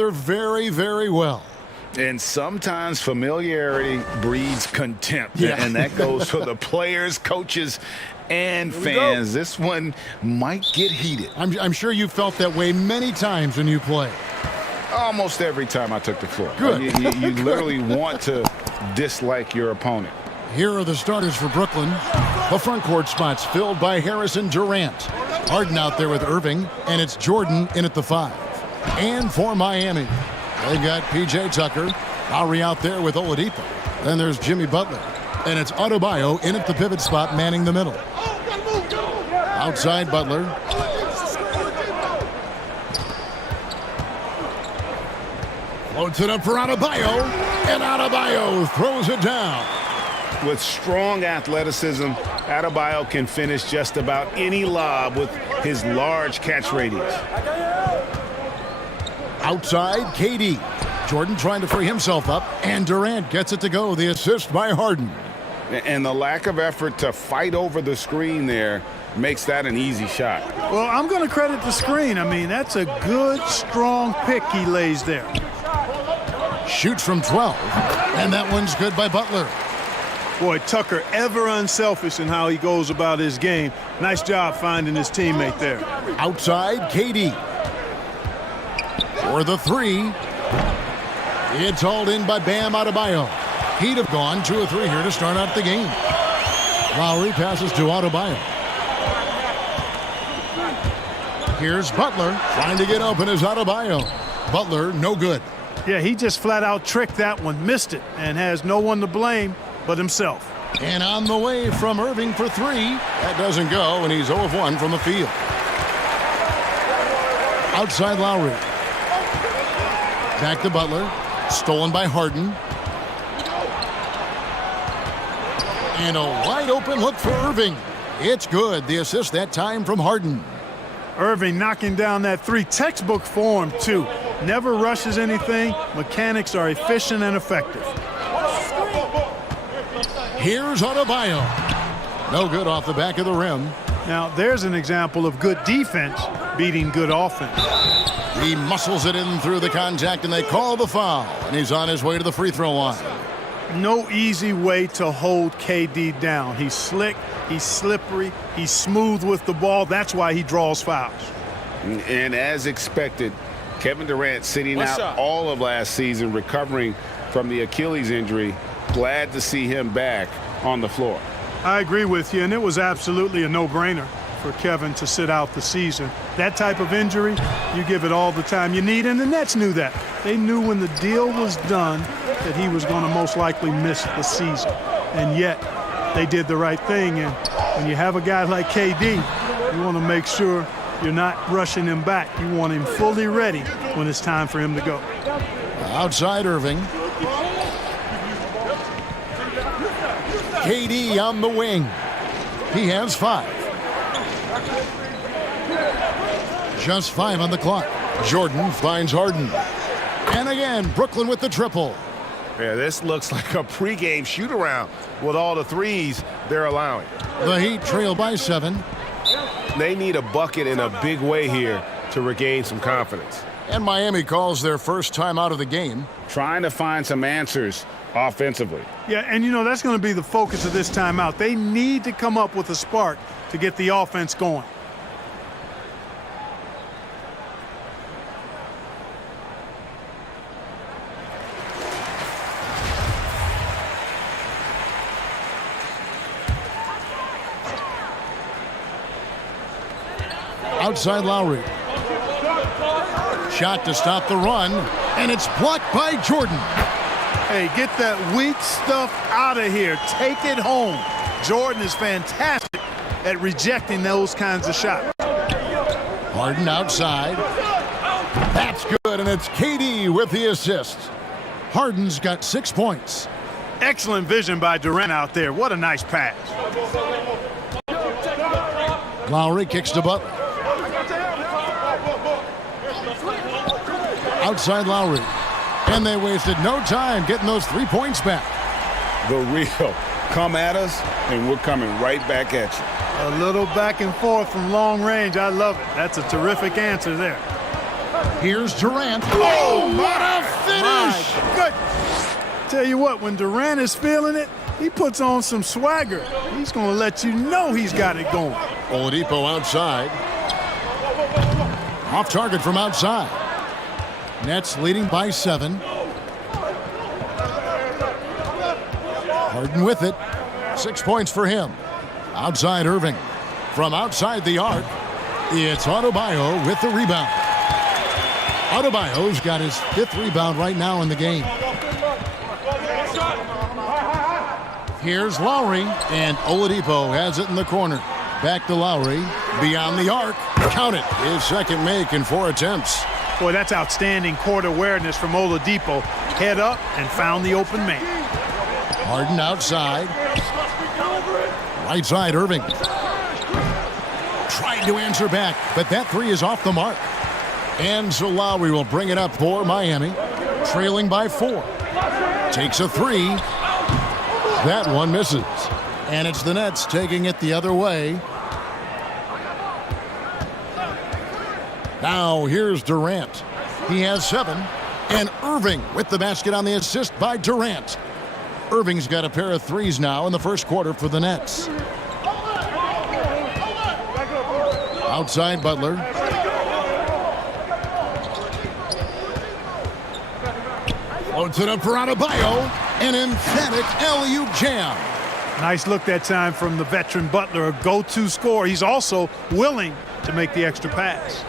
other very, very well. And sometimes familiarity breeds contempt. Yeah. And that goes for the players, coaches, and fans. This one might get heated. I'm sure you felt that way many times when you play. Almost every time I took the floor. Good. You literally want to dislike your opponent. Here are the starters for Brooklyn. The front court spots filled by Harrison Durant. Harden out there with Irving, and it's Jordan in at the 5. And for Miami, they've got P.J. Tucker, Lowry out there with Oladipo. Then there's Jimmy Butler, and it's Adebayo in at the pivot spot manning the middle. Outside Butler. Floats it up for Adebayo, and Adebayo throws it down. With strong athleticism, Adebayo can finish just about any lob with his large catch radius. Outside, KD. Jordan trying to free himself up, and Durant gets it to go. The assist by Harden. And the lack of effort to fight over the screen there makes that an easy shot. Well, I'm going to credit the screen. I mean, that's a good, strong pick he lays there. Shoots from 12, and that one's good by Butler. Boy, Tucker ever unselfish in how he goes about his game. Nice job finding his teammate there. Outside, KD. For the 3. It's hauled in by Bam Adebayo. He'd have gone 2 or 3 here to start out the game. Lowry passes to Adebayo. Here's Butler trying to get open as Adebayo. Butler, no good. Yeah, he just flat out tricked that one, missed it, and has no one to blame but himself. And on the way from Irving for 3. That doesn't go, and he's 0 of 1 from the field. Outside Lowry. Back to Butler. Stolen by Harden. And a wide open look for Irving. It's good. The assist that time from Harden. Irving knocking down that 3. Textbook form, too. Never rushes anything. Mechanics are efficient and effective. Here's Adebayo. No good off the back of the rim. Now, there's an example of good defense beating good offense. He muscles it in through the contact, and they call the foul. And he's on his way to the free throw line. No easy way to hold KD down. He's slick, he's slippery, he's smooth with the ball. That's why he draws fouls. And as expected, Kevin Durant sitting out all of last season, recovering from the Achilles injury. Glad to see him back on the floor. I agree with you, and it was absolutely a no-brainer for Kevin to sit out the season. That type of injury, you give it all the time you need, and the Nets knew that. They knew when the deal was done that he was going to most likely miss the season. And yet, they did the right thing, and when you have a guy like KD, you want to make sure you're not rushing him back. You want him fully ready when it's time for him to go. Outside Irving. KD on the wing. He has 5. Just 5 on the clock. Jordan finds Harden. And again, Brooklyn with the triple. Yeah, this looks like a pregame shoot-around with all the threes they're allowing. The Heat trail by 7. They need a bucket in a big way here to regain some confidence. And Miami calls their first time out of the game. Trying to find some answers offensively. Yeah, and you know, that's going to be the focus of this timeout. They need to come up with a spark to get the offense going. Outside Lowry. Shot to stop the run, and it's blocked by Jordan. Hey, get that weak stuff out of here. Take it home. Jordan is fantastic at rejecting those kinds of shots. Harden outside. That's good, and it's KD with the assist. Harden's got 6 points. Excellent vision by Durant out there. What a nice pass. Lowry kicks to Butler. Outside Lowry. And they wasted no time getting those 3 points back. The real come at us, and we're coming right back at you. A little back and forth from long range. I love it. That's a terrific answer there. Here's Durant. Oh, what a finish! My goodness. Tell you what, when Durant is feeling it, he puts on some swagger. He's going to let you know he's got it going. Oladipo outside. Off target from outside. Nets leading by 7. Harden with it. 6 points for him. Outside Irving. From outside the arc, it's Adebayo with the rebound. Adebayo's got his 5th rebound right now in the game. Here's Lowry, and Oladipo has it in the corner. Back to Lowry, beyond the arc. Count it, his 2nd make in 4 attempts. Boy, that's outstanding court awareness from Oladipo. Head up and found the open man. Harden outside. Right side, Irving. Tried to answer back, but that 3 is off the mark. And so Lowry will bring it up for Miami, trailing by 4. Takes a 3. That one misses. And it's the Nets taking it the other way. Now here's Durant. He has 7. And Irving with the basket on the assist by Durant. Irving's got a pair of 3s now in the first quarter for the Nets. Outside Butler. Floats it up for Adebayo. An emphatic alley-oop jam. Nice look that time from the veteran Butler, a go-to scorer. He's also willing to make the extra pass.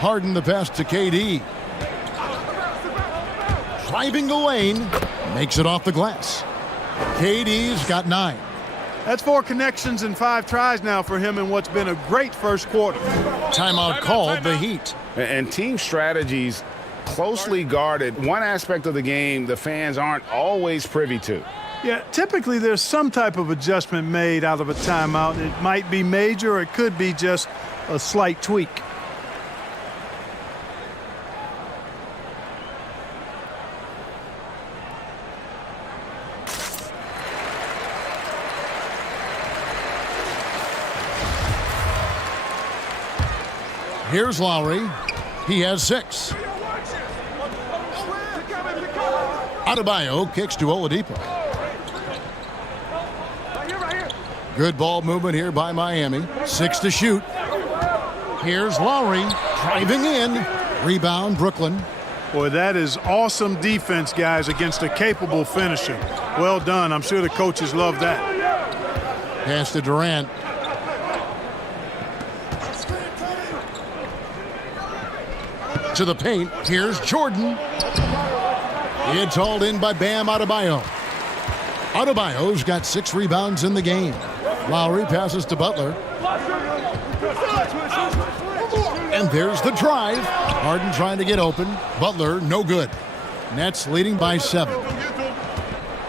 Harden the pass to KD. Driving the lane. Makes it off the glass. KD's got 9. That's 4 connections and 5 tries now for him in what's been a great first quarter. Timeout called the Heat. And team strategies closely guarded. One aspect of the game the fans aren't always privy to. Yeah, typically there's some type of adjustment made out of a timeout. It might be major or it could be just a slight tweak. Here's Lowry. He has 6. Adebayo kicks to Oladipo. Good ball movement here by Miami. 6 to shoot. Here's Lowry driving in. Rebound, Brooklyn. Boy, that is awesome defense, guys, against a capable finisher. Well done. I'm sure the coaches love that. Pass to Durant. To the paint. Here's Jordan. It's hauled in by Bam Adebayo. Adebayo's got 6 rebounds in the game. Lowry passes to Butler. And there's the drive. Harden trying to get open. Butler, no good. Nets leading by 7.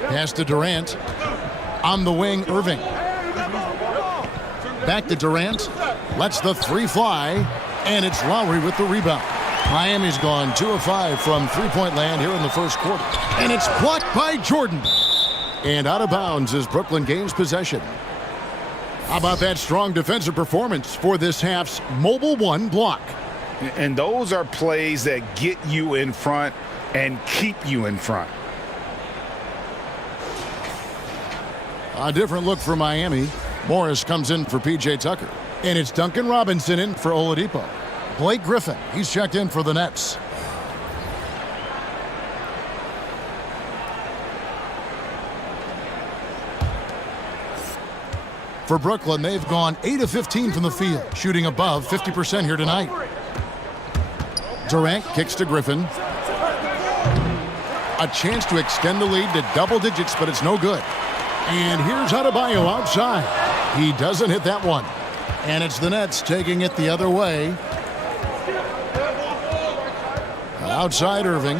Pass to Durant. On the wing, Irving. Back to Durant. Lets the 3 fly. And it's Lowry with the rebound. Miami's gone 2 of 5 from 3-point land here in the first quarter. And it's blocked by Jordan. And out of bounds as Brooklyn gains possession. How about that strong defensive performance for this half's Mobile One block? And those are plays that get you in front and keep you in front. A different look for Miami. Morris comes in for P.J. Tucker. And it's Duncan Robinson in for Oladipo. Blake Griffin, he's checked in for the Nets. For Brooklyn, they've gone 8 of 15 from the field, shooting above 50% here tonight. Durant kicks to Griffin. A chance to extend the lead to double digits, but it's no good. And here's Adebayo outside. He doesn't hit that one. And it's the Nets taking it the other way. Outside Irving.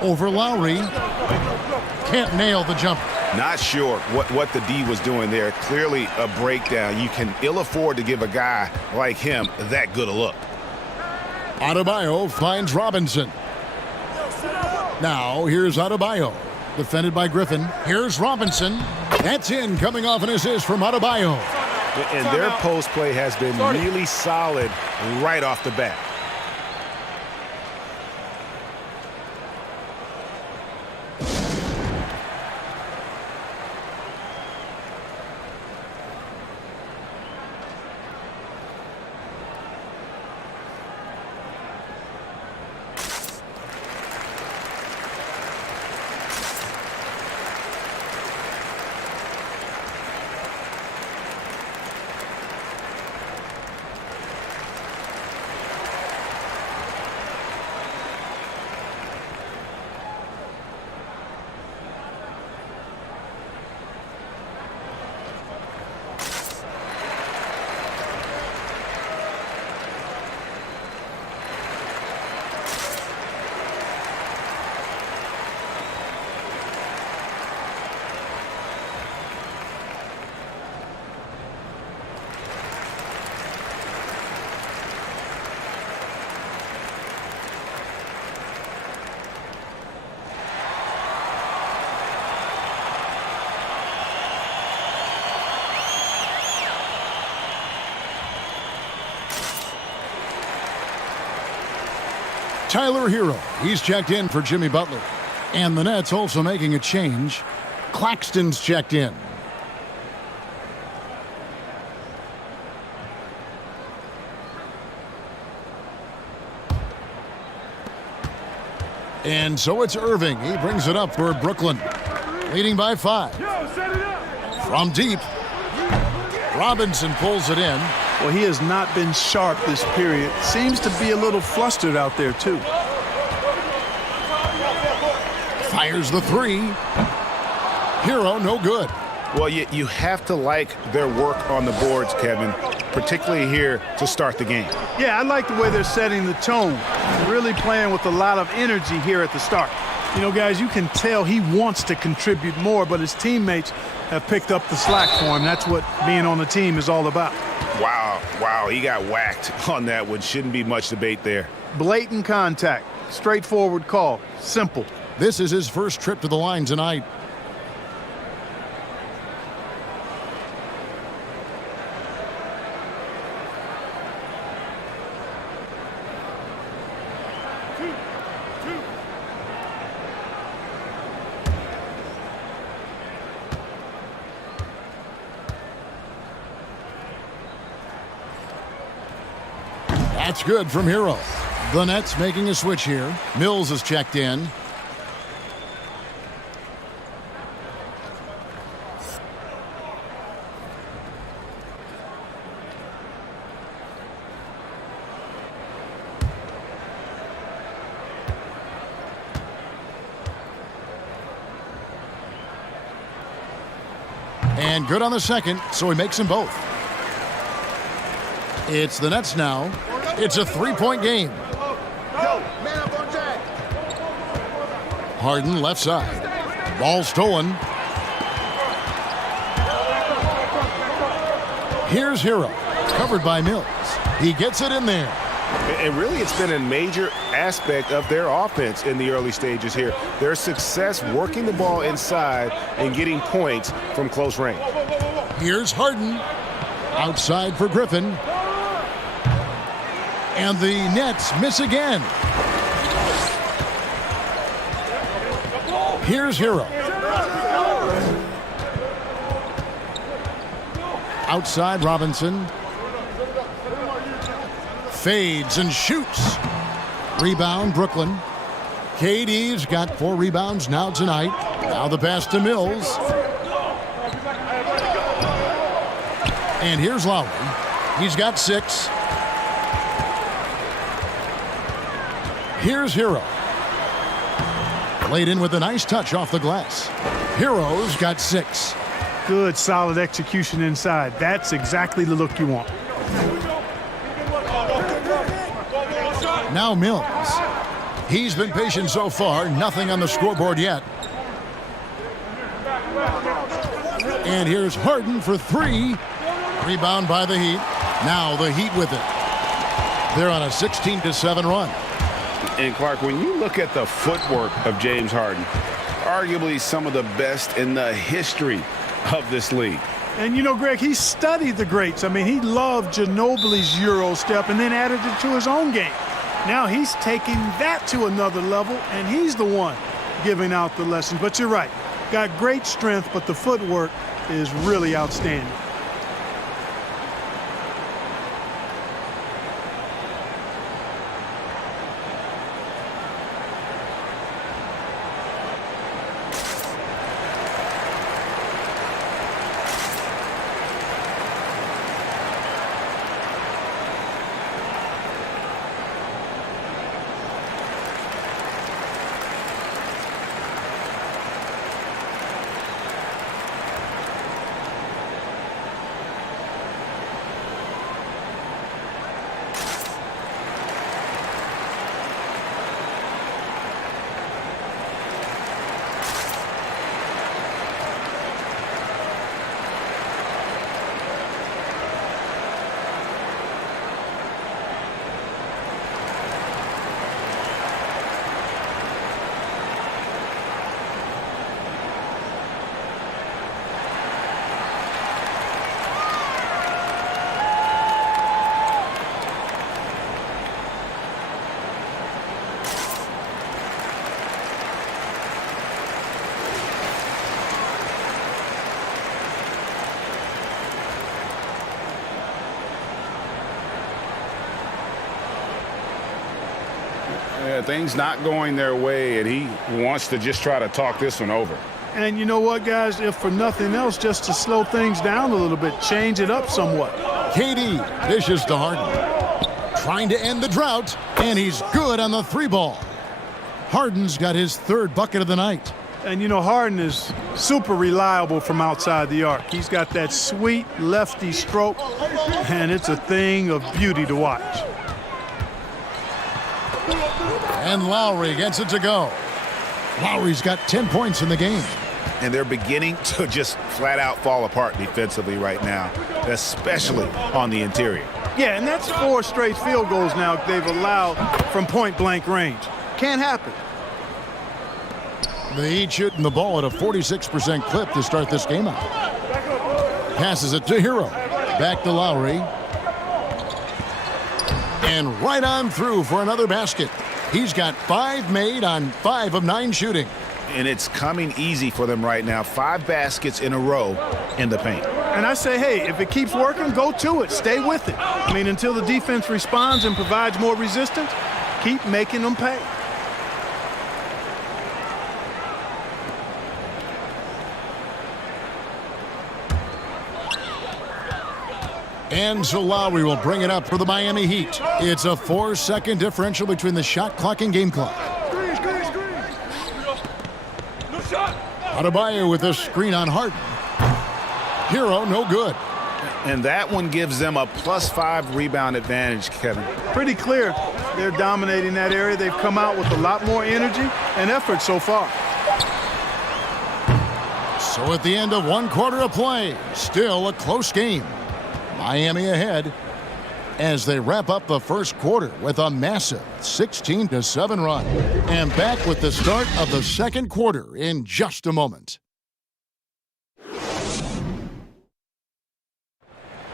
Over Lowry. Can't nail the jumper. Not sure what the D was doing there. Clearly a breakdown. You can ill afford to give a guy like him that good a look. Adebayo finds Robinson. Now here's Adebayo. Defended by Griffin. Here's Robinson. That's in, coming off an assist from Adebayo. And their post play has been really solid right off the bat. Tyler Hero, he's checked in for Jimmy Butler. And the Nets also making a change. Claxton's checked in. And so it's Irving. He brings it up for Brooklyn. Leading by 5. From deep. Robinson pulls it in. Well, he has not been sharp this period. Seems to be a little flustered out there, too. Fires the 3. Hero, no good. Well, you have to like their work on the boards, Kevin, particularly here to start the game. Yeah, I like the way they're setting the tone. Really playing with a lot of energy here at the start. You know, guys, you can tell he wants to contribute more, but his teammates have picked up the slack for him. That's what being on the team is all about. Wow, he got whacked on that one. Shouldn't be much debate there. Blatant contact, straightforward call, simple. This is his first trip to the line tonight. That's good from Hero. The Nets making a switch here. Mills is checked in. And good on the second, so he makes them both. It's the Nets now. It's a 3-point game. Harden left side. Ball stolen. Here's Hero. Covered by Mills. He gets it in there. And really, it's been a major aspect of their offense in the early stages here. Their success working the ball inside and getting points from close range. Here's Harden. Outside for Griffin. And the Nets miss again. Here's Hero. Outside Robinson. Fades and shoots. Rebound Brooklyn. KD's got 4 rebounds now tonight. Now the pass to Mills. And here's Lowry. He's got 6. Here's Hero. Laid in with a nice touch off the glass. Hero's got 6. Good, solid execution inside. That's exactly the look you want. Now Mills. He's been patient so far. Nothing on the scoreboard yet. And here's Harden for 3. Rebound by the Heat. Now the Heat with it. They're on a 16-7 run. And Clark, when you look at the footwork of James Harden, arguably some of the best in the history of this league. And, you know, Greg, he studied the greats. I mean, he loved Ginobili's Euro step and then added it to his own game. Now he's taking that to another level, and he's the one giving out the lessons. But you're right. Got great strength, but the footwork is really outstanding. Yeah, things not going their way, and he wants to just try to talk this one over. And you know what, guys? If for nothing else, just to slow things down a little bit, change it up somewhat. KD dishes to Harden. Trying to end the drought, and he's good on the 3-ball. Harden's got his 3rd bucket of the night. And, you know, Harden is super reliable from outside the arc. He's got that sweet lefty stroke, and it's a thing of beauty to watch. And Lowry gets it to go. Lowry's got 10 points in the game. And they're beginning to just flat out fall apart defensively right now, especially on the interior. Yeah, and that's 4 straight field goals now they've allowed from point-blank range. Can't happen. The Heat shooting the ball at a 46% clip to start this game out. Passes it to Hero. Back to Lowry. And right on through for another basket. He's got 5 made on 5 of 9 shooting. And it's coming easy for them right now. 5 baskets in a row in the paint. And I say, hey, if it keeps working, go to it. Stay with it. I mean, until the defense responds and provides more resistance, keep making them pay. And so Lowry will bring it up for the Miami Heat. It's a 4-second differential between the shot clock and game clock. Adebayo with a screen on Harden. Hero, no good. And that one gives them a +5 rebound advantage, Kevin. Pretty clear. They're dominating that area. They've come out with a lot more energy and effort so far. So at the end of 1 quarter of play, still a close game. Miami ahead as they wrap up the first quarter with a massive 16-7 run. And back with the start of the second quarter in just a moment.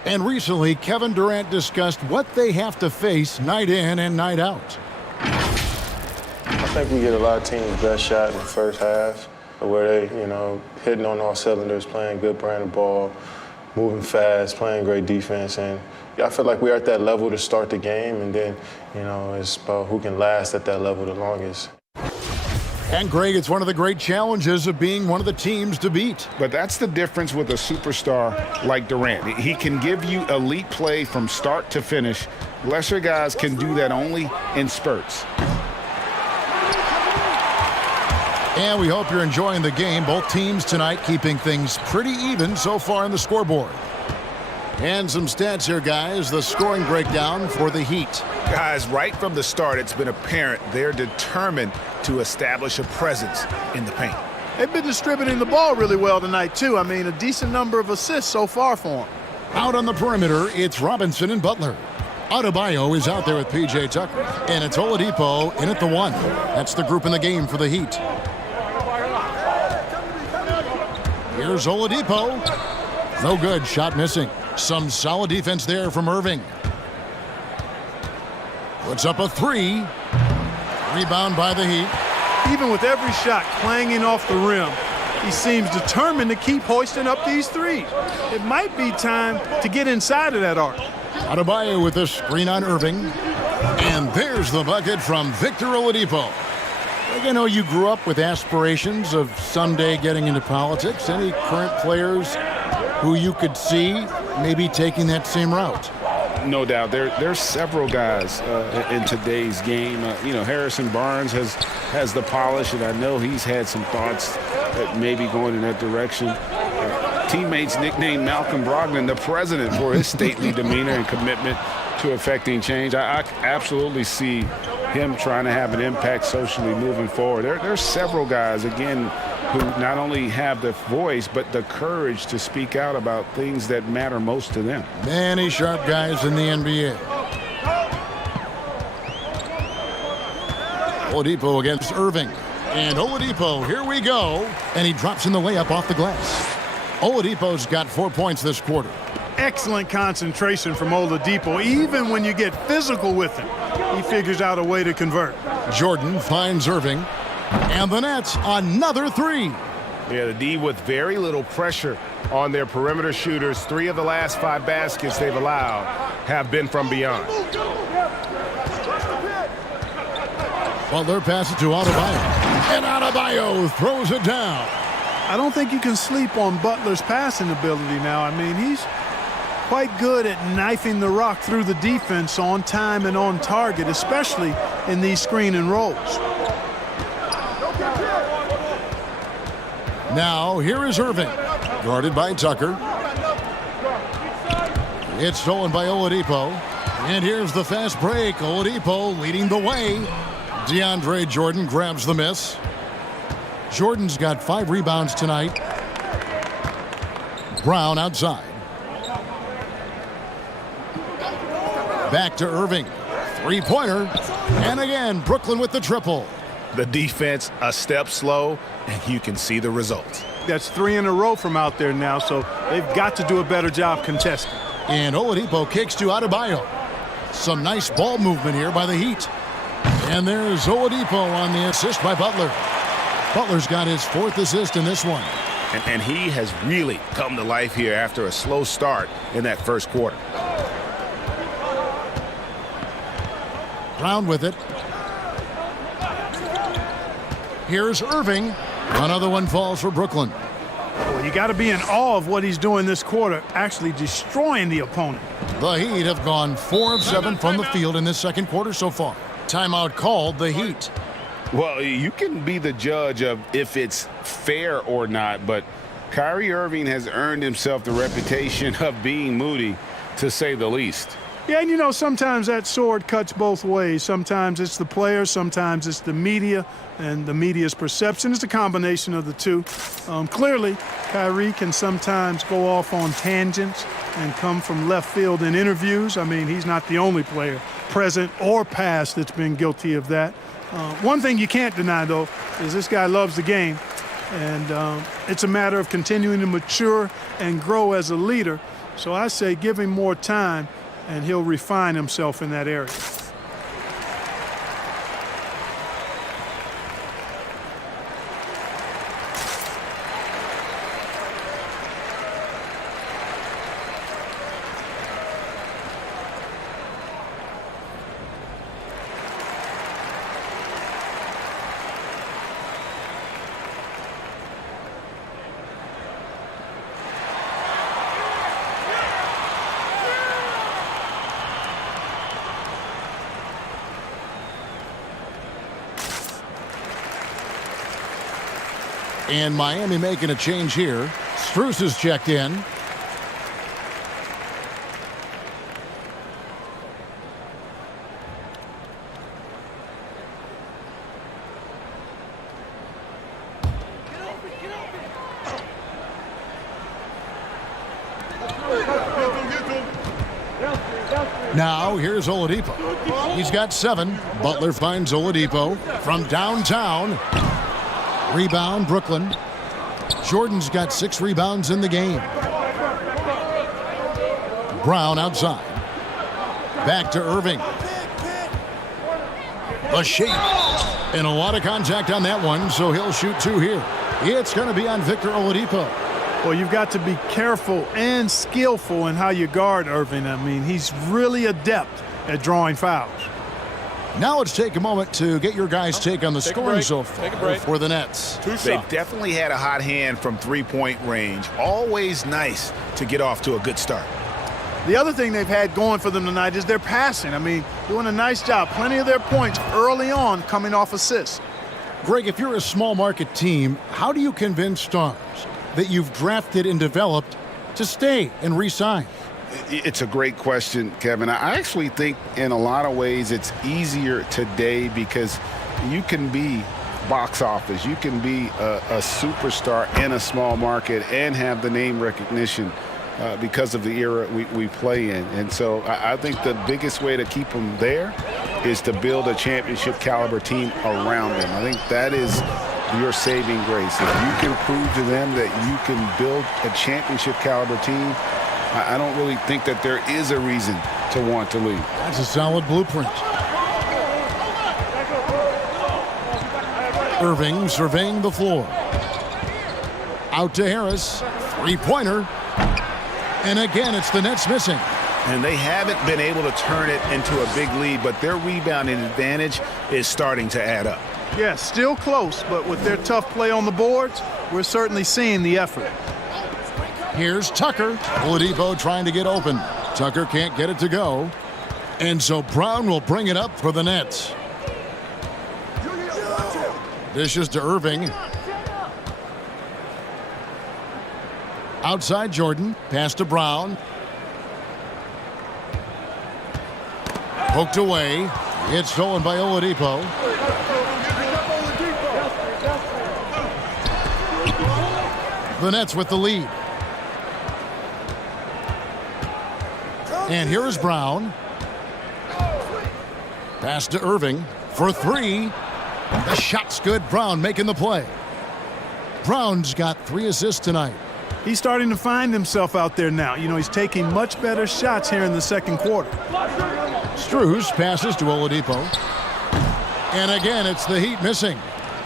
And recently, Kevin Durant discussed what they have to face night in and night out. I think we get a lot of teams' best shot in the first half, where they, hitting on all cylinders, playing good brand of ball, moving fast, playing great defense. And I feel like we're at that level to start the game, and then, it's about who can last at that level the longest. And, Greg, it's one of the great challenges of being one of the teams to beat. But that's the difference with a superstar like Durant. He can give you elite play from start to finish. Lesser guys can do that only in spurts. And we hope you're enjoying the game. Both teams tonight keeping things pretty even so far on the scoreboard. And some stats here, guys. The scoring breakdown for the Heat. Guys, right from the start, it's been apparent they're determined to establish a presence in the paint. They've been distributing the ball really well tonight, too. I mean, a decent number of assists so far for them. Out on the perimeter, it's Robinson and Butler. Adebayo is out there with P.J. Tucker. And it's Oladipo in at the 1. That's the group in the game for the Heat. Here's Oladipo. No good. Shot missing. Some solid defense there from Irving. Puts up a three. Rebound by the Heat. Even with every shot clanging off the rim, he seems determined to keep hoisting up these threes. It might be time to get inside of that arc. Adebayo with a screen on Irving. And there's the bucket from Victor Oladipo. You know, you grew up with aspirations of someday getting into politics. Any current players who you could see maybe taking that same route? No doubt. There's several guys in today's game. Harrison Barnes has the polish, and I know he's had some thoughts that maybe going in that direction. Teammates nicknamed Malcolm Brogdon the president for his stately demeanor and commitment to affecting change. I absolutely see him trying to have an impact socially moving forward. There's several guys, again, who not only have the voice but the courage to speak out about things that matter most to them. Many sharp guys in the NBA. Oladipo against Irving. And Oladipo, here we go. And he drops in the layup off the glass. Oladipo's got 4 points this quarter. Excellent concentration from Oladipo. Even when you get physical with him, he figures out a way to convert. Jordan finds Irving. And the Nets, another three. Yeah, the D with very little pressure on their perimeter shooters. 3 of the last 5 baskets they've allowed have been from beyond. Butler passes to Adebayo. And Adebayo throws it down. I don't think you can sleep on Butler's passing ability now. I mean, he's quite good at knifing the rock through the defense on time and on target, especially in these screen and rolls. Now, here is Irving, guarded by Tucker. It's stolen by Oladipo. And here's the fast break. Oladipo leading the way. DeAndre Jordan grabs the miss. Jordan's got 5 rebounds tonight. Brown outside. Back to Irving. Three-pointer. And again, Brooklyn with the triple. The defense a step slow, and you can see the results. That's 3 in a row from out there now, so they've got to do a better job contesting. And Oladipo kicks to Adebayo. Some nice ball movement here by the Heat. And there's Oladipo on the assist by Butler. Butler's got his 4th assist in this one. And he has really come to life here after a slow start in that first quarter. Brown with it. Here's Irving. Another one falls for Brooklyn. Well, you got to be in awe of what he's doing this quarter, actually destroying the opponent. The Heat have gone 4 of 7 from the field in this second quarter so far. Timeout called, the Heat. Well, you can be the judge of if it's fair or not, but Kyrie Irving has earned himself the reputation of being moody, to say the least. Yeah, and you know, sometimes that sword cuts both ways. Sometimes it's the players, sometimes it's the media, and the media's perception. It's a combination of the two. Clearly, Kyrie can sometimes go off on tangents and come from left field in interviews. I mean, he's not the only player, present or past, that's been guilty of that. One thing you can't deny, though, is this guy loves the game, and it's a matter of continuing to mature and grow as a leader. So I say give him more time, and he'll refine himself in that area. And Miami making a change here. Strus is checked in. Now, here's Oladipo. He's got 7. Butler finds Oladipo from downtown. Rebound, Brooklyn. Jordan's got 6 rebounds in the game. Brown outside. Back to Irving. A shape. And a lot of contact on that one, so he'll shoot 2 here. It's going to be on Victor Oladipo. Well, you've got to be careful and skillful in how you guard Irving. I mean, he's really adept at drawing fouls. Now let's take a moment to get your guys' take on the scoring so far for the Nets. They've definitely had a hot hand from three-point range. Always nice to get off to a good start. The other thing they've had going for them tonight is their passing. I mean, doing a nice job. Plenty of their points early on coming off assists. Greg, if you're a small market team, how do you convince stars that you've drafted and developed to stay and re-sign? It's a great question, Kevin. I actually think in a lot of ways it's easier today because you can be box office. You can be a superstar in a small market and have the name recognition because of the era we play in. And so I think the biggest way to keep them there is to build a championship caliber team around them. I think that is your saving grace. If you can prove to them that you can build a championship caliber team, I don't really think that there is a reason to want to leave. That's a solid blueprint. Irving surveying the floor. Out to Harris. Three-pointer. And again, it's the Nets missing. And they haven't been able to turn it into a big lead, but their rebounding advantage is starting to add up. Yeah, still close, but with their tough play on the boards, we're certainly seeing the effort. Here's Tucker. Oladipo trying to get open. Tucker can't get it to go. And so Brown will bring it up for the Nets. Dishes to Irving. Outside Jordan. Pass to Brown. Poked away. It's stolen by Oladipo. The Nets with the lead. And here is Brown. Pass to Irving for 3. The shot's good. Brown making the play. Brown's got 3 assists tonight. He's starting to find himself out there now. You know, he's taking much better shots here in the second quarter. Strus passes to Oladipo. And again, it's the Heat missing.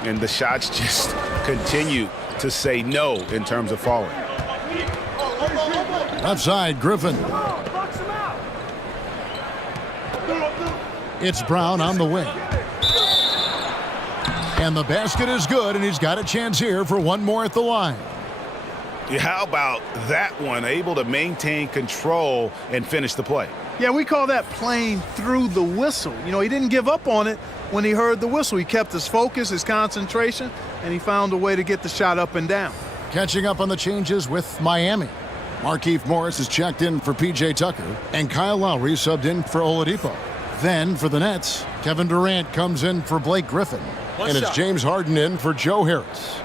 And the shots just continue to say no in terms of falling. Outside, Griffin. It's Brown on the wing. And the basket is good, and he's got a chance here for one more at the line. How about that one? Able to maintain control and finish the play. Yeah, we call that playing through the whistle. You know, he didn't give up on it when he heard the whistle. He kept his focus, his concentration, and he found a way to get the shot up and down. Catching up on the changes with Miami. Markieff Morris is checked in for P.J. Tucker, and Kyle Lowry subbed in for Oladipo. Then for the Nets, Kevin Durant comes in for Blake Griffin, and it's James Harden in for Joe Harris.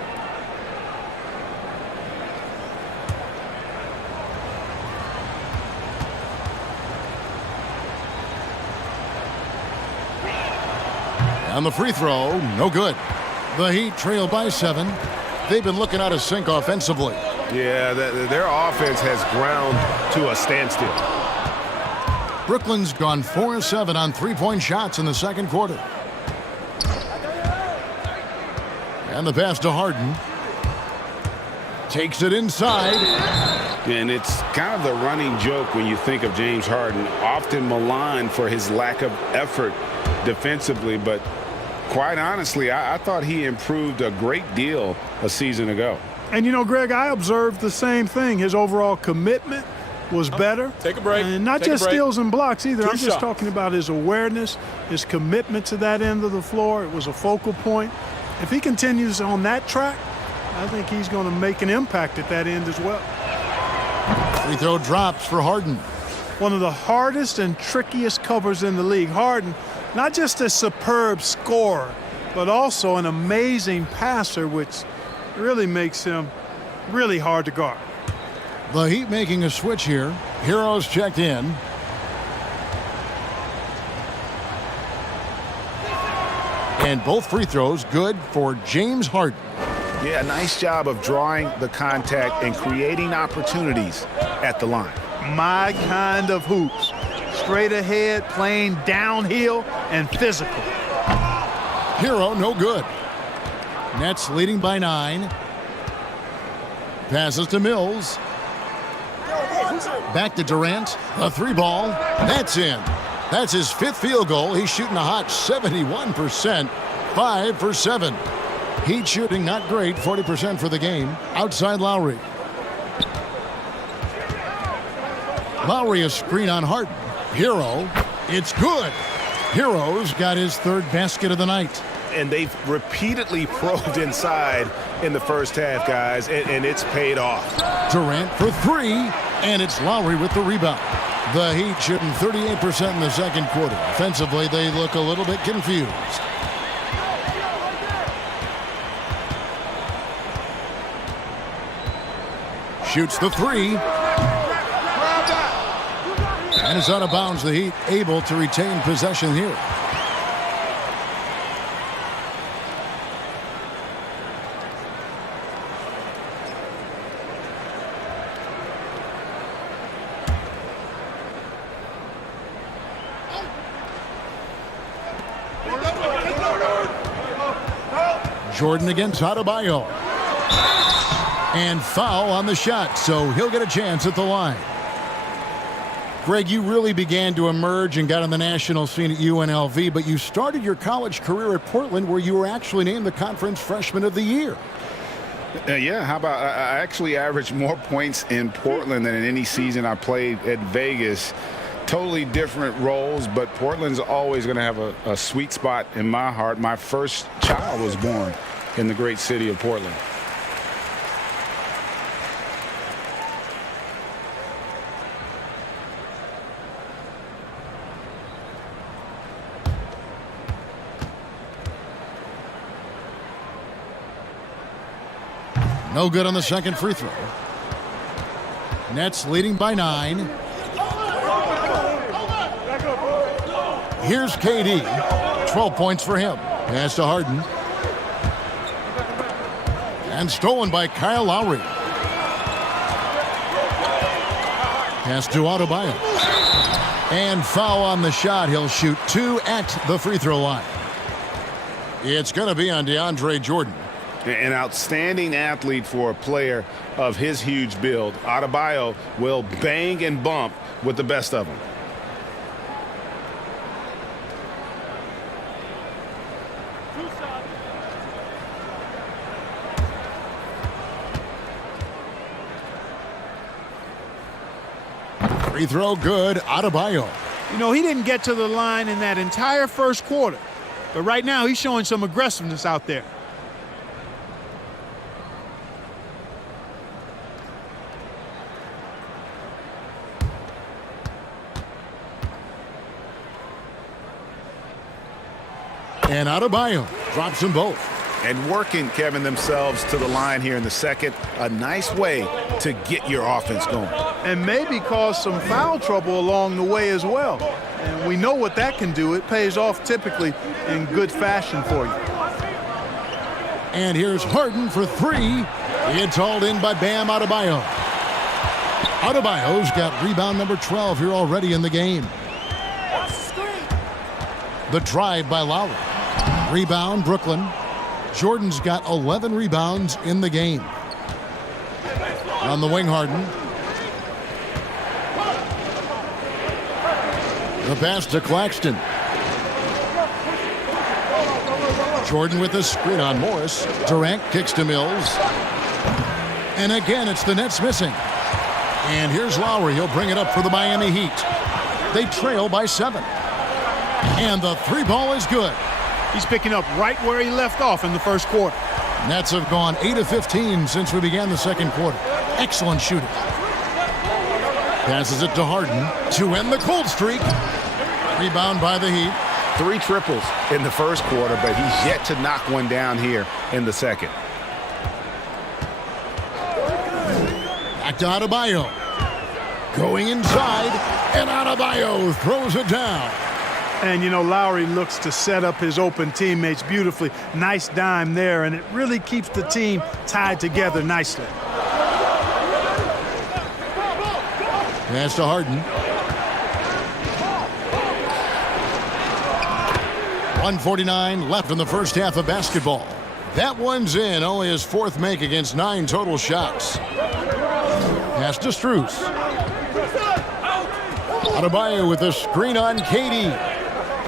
On the free throw, no good. The Heat trail by 7. They've been looking out of sync offensively. Yeah, their offense has ground to a standstill. Brooklyn's gone 4-7 on three-point shots in the second quarter. And the pass to Harden. Takes it inside. And it's kind of the running joke when you think of James Harden, often maligned for his lack of effort defensively, but quite honestly, I thought he improved a great deal a season ago. And, you know, Greg, I observed the same thing. His overall commitment was better. Take a break. And not Take just a break. steals and blocks either. Two I'm just shots. talking about his awareness, his commitment to that end of the floor. It was a focal point. If he continues on that track, I think he's going to make an impact at that end as well. Free throw drops for Harden. One of the hardest and trickiest covers in the league. Harden, not just a superb scorer, but also an amazing passer, which really makes him really hard to guard. The Heat making a switch here. Heroes checked in. And both free throws good for James Harden. Yeah, nice job of drawing the contact and creating opportunities at the line. my kind of hoops. Straight ahead, playing downhill, and physical. Hero, no good. Nets leading by 9. Passes to Mills. Back to Durant. A 3-ball. That's in. That's his 5th field goal. He's shooting a hot 71%. 5 for 7. Heat shooting not great. 40% for the game. Outside Lowry. Lowry a screen on Harden. Hero. It's good. Hero's got his 3rd basket of the night. And they've repeatedly probed inside in the first half, guys, and it's paid off. Durant for 3, and it's Lowry with the rebound. The Heat shooting 38% in the second quarter. Offensively, they look a little bit confused. Shoots the 3. And it's out of bounds. The Heat able to retain possession here. Jordan against Adebayo. And foul on the shot, so he'll get a chance at the line. Greg, you really began to emerge and got on the national scene at UNLV, but you started your college career at Portland, where you were actually named the Conference Freshman of the Year. Yeah, how about I actually averaged more points in Portland than in any season I played at Vegas. Totally different roles, but Portland's always going to have a sweet spot in my heart. My first child was born in the great city of Portland. No good on the second free throw. Nets leading by 9. Here's KD. 12 points for him. Pass to Harden. And stolen by Kyle Lowry. Pass to Adebayo. And foul on the shot. He'll shoot 2 at the free throw line. It's going to be on DeAndre Jordan. An outstanding athlete for a player of his huge build. Adebayo will bang and bump with the best of them. Free throw good. Adebayo. You know, he didn't get to the line in that entire first quarter, but right now he's showing some aggressiveness out there. And Adebayo drops them both. And working, Kevin, themselves to the line here in the second. A nice way to get your offense going. And maybe cause some foul trouble along the way as well. And we know what that can do. It pays off typically in good fashion for you. And here's Harden for 3. It's hauled in by Bam Adebayo. Adebayo's got rebound number 12 here already in the game. The drive by Lowry. Rebound, Brooklyn. Jordan's got 11 rebounds in the game. On the wing, Harden. The pass to Claxton. Jordan with a screen on Morris. Durant kicks to Mills. And again, it's the Nets missing. And here's Lowry. He'll bring it up for the Miami Heat. They trail by 7. And the 3-ball is good. He's picking up right where he left off in the first quarter. Nets have gone 8 of 15 since we began the second quarter. Excellent shooting. Passes it to Harden to end the cold streak. Rebound by the Heat. 3 triples in the first quarter, but he's yet to knock one down here in the second. Back to Adebayo. Going inside, and Adebayo throws it down. And, you know, Lowry looks to set up his open teammates beautifully. Nice dime there, and it really keeps the team tied together nicely. Pass to Harden. 1:49 left in the first half of basketball. That one's in, only his fourth make against 9 total shots. Pass to Strus. Adebayo with a screen on KD.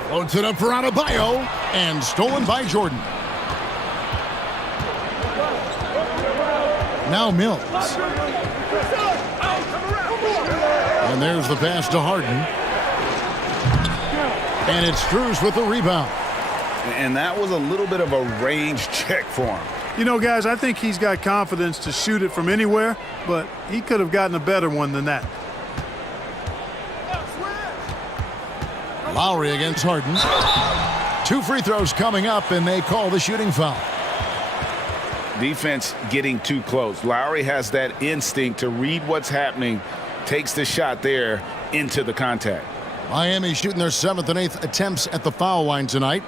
Floats it up for Adebayo, and stolen by Jordan. Now Mills. And there's the pass to Harden. And it's Strus with the rebound. And that was a little bit of a range check for him. You know, guys, I think he's got confidence to shoot it from anywhere, but he could have gotten a better one than that. Lowry against Harden. 2 free throws coming up, and they call the shooting foul. Defense getting too close. Lowry has that instinct to read what's happening, takes the shot there into the contact. Miami shooting their 7th and 8th attempts at the foul line tonight.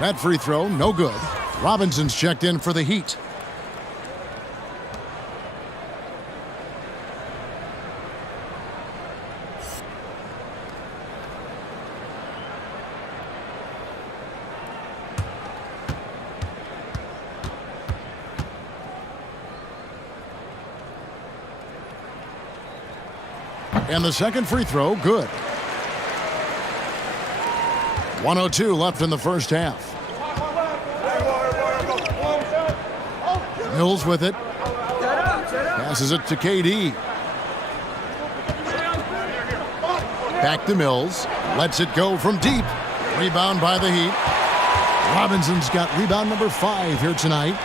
That free throw, no good. Robinson's checked in for the Heat. And the second free throw, good. 1:02 left in the first half. Mills with it. Passes it to KD. Back to Mills. Lets it go from deep. Rebound by the Heat. Robinson's got rebound number 5 here tonight.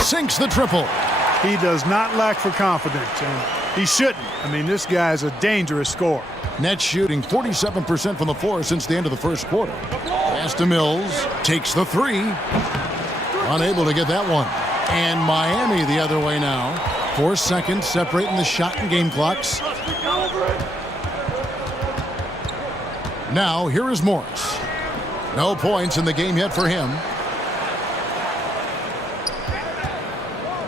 Sinks the triple. He does not lack for confidence, and he shouldn't. I mean, this guy's a dangerous scorer. Nets shooting 47% from the floor since the end of the first quarter. Pass to Mills. Takes the 3. Unable to get that one. And Miami the other way now. 4 seconds separating the shot and game clocks. Now here is Morris. No points in the game yet for him.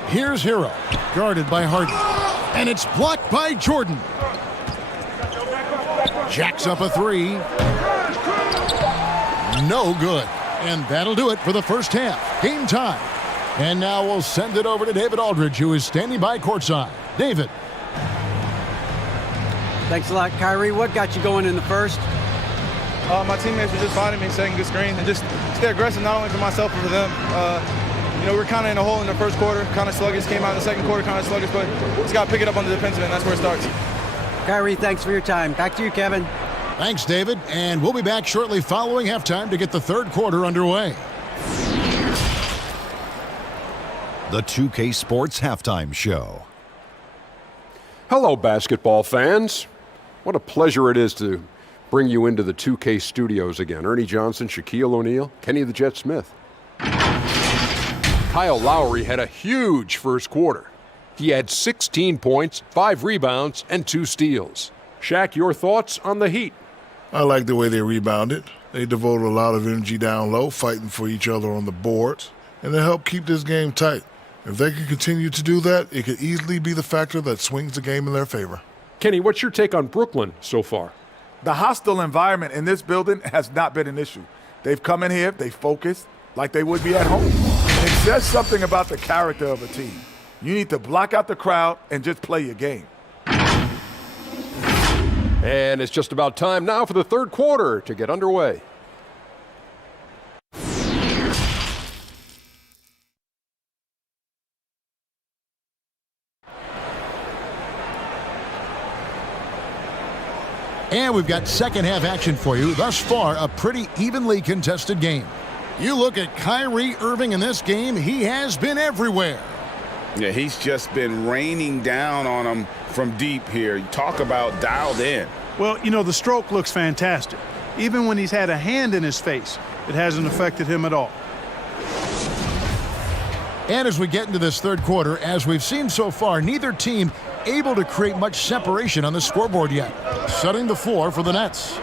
Here's Hero. Guarded by Harden. And it's blocked by Jordan. Jacks up a 3. No good. And that'll do it for the first half. Game time. And now we'll send it over to David Aldridge, who is standing by courtside. David. Thanks a lot, Kyrie. What got you going in the first? My teammates were just finding me, setting good screens, and just stay aggressive, not only for myself, but for them. We're kind of in a hole in the first quarter, kind of sluggish. Came out in the second quarter, kind of sluggish, but just got to pick it up on the defensive end. That's where it starts. Kyrie, thanks for your time. Back to you, Kevin. Thanks, David. And we'll be back shortly following halftime to get the third quarter underway. The 2K Sports Halftime Show. Hello, basketball fans. What a pleasure it is to bring you into the 2K studios again. Ernie Johnson, Shaquille O'Neal, Kenny the Jet Smith. Kyle Lowry had a huge first quarter. He had 16 points, 5 rebounds, and 2 steals. Shaq, your thoughts on the Heat? I like the way they rebounded. They devoted a lot of energy down low, fighting for each other on the boards, and they helped keep this game tight. If they can continue to do that, it could easily be the factor that swings the game in their favor. Kenny, what's your take on Brooklyn so far? The hostile environment in this building has not been an issue. They've come in here, they focus like they would be at home. It says something about the character of a team. You need to block out the crowd and just play your game. And it's just about time now for the third quarter to get underway. And we've got second half action for you. Thus far, a pretty evenly contested game. You look at Kyrie Irving in this game, he has been everywhere. Yeah, he's just been raining down on him from deep here. You talk about dialed in. Well, the stroke looks fantastic. Even when he's had a hand in his face, it hasn't affected him at all. And as we get into this third quarter, as we've seen so far, neither team able to create much separation on the scoreboard yet. Setting the floor for the Nets.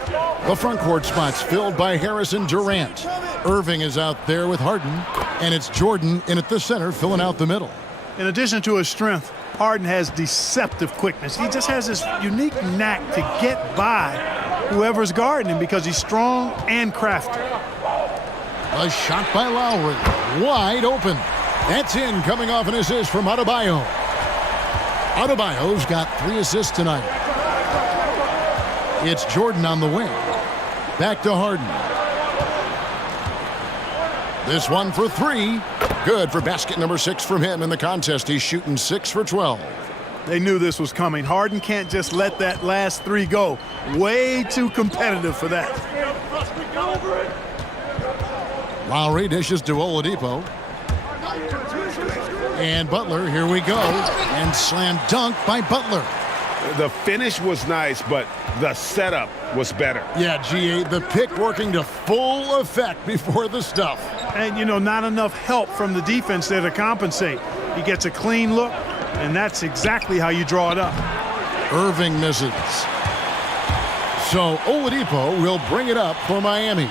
The front court spot's filled by Harrison Durant. Irving is out there with Harden, and it's Jordan in at the center filling out the middle. In addition to his strength, Harden has deceptive quickness. He just has this unique knack to get by whoever's guarding him because he's strong and crafty. A shot by Lowry, wide open. That's in, coming off an assist from Adebayo. Adebayo's got 3 assists tonight. It's Jordan on the wing. Back to Harden. This one for 3. Good for basket number 6 from him in the contest. He's shooting 6 for 12. They knew this was coming. Harden can't just let that last 3 go. Way too competitive for that. Lowry dishes to Oladipo. And Butler, here we go. And slam dunk by Butler. The finish was nice, but the setup was better. Yeah, GA, the pick working to full effect before the stuff. And, you know, not enough help from the defense there to compensate. He gets a clean look, and that's exactly how you draw it up. Irving misses. So Oladipo will bring it up for Miami.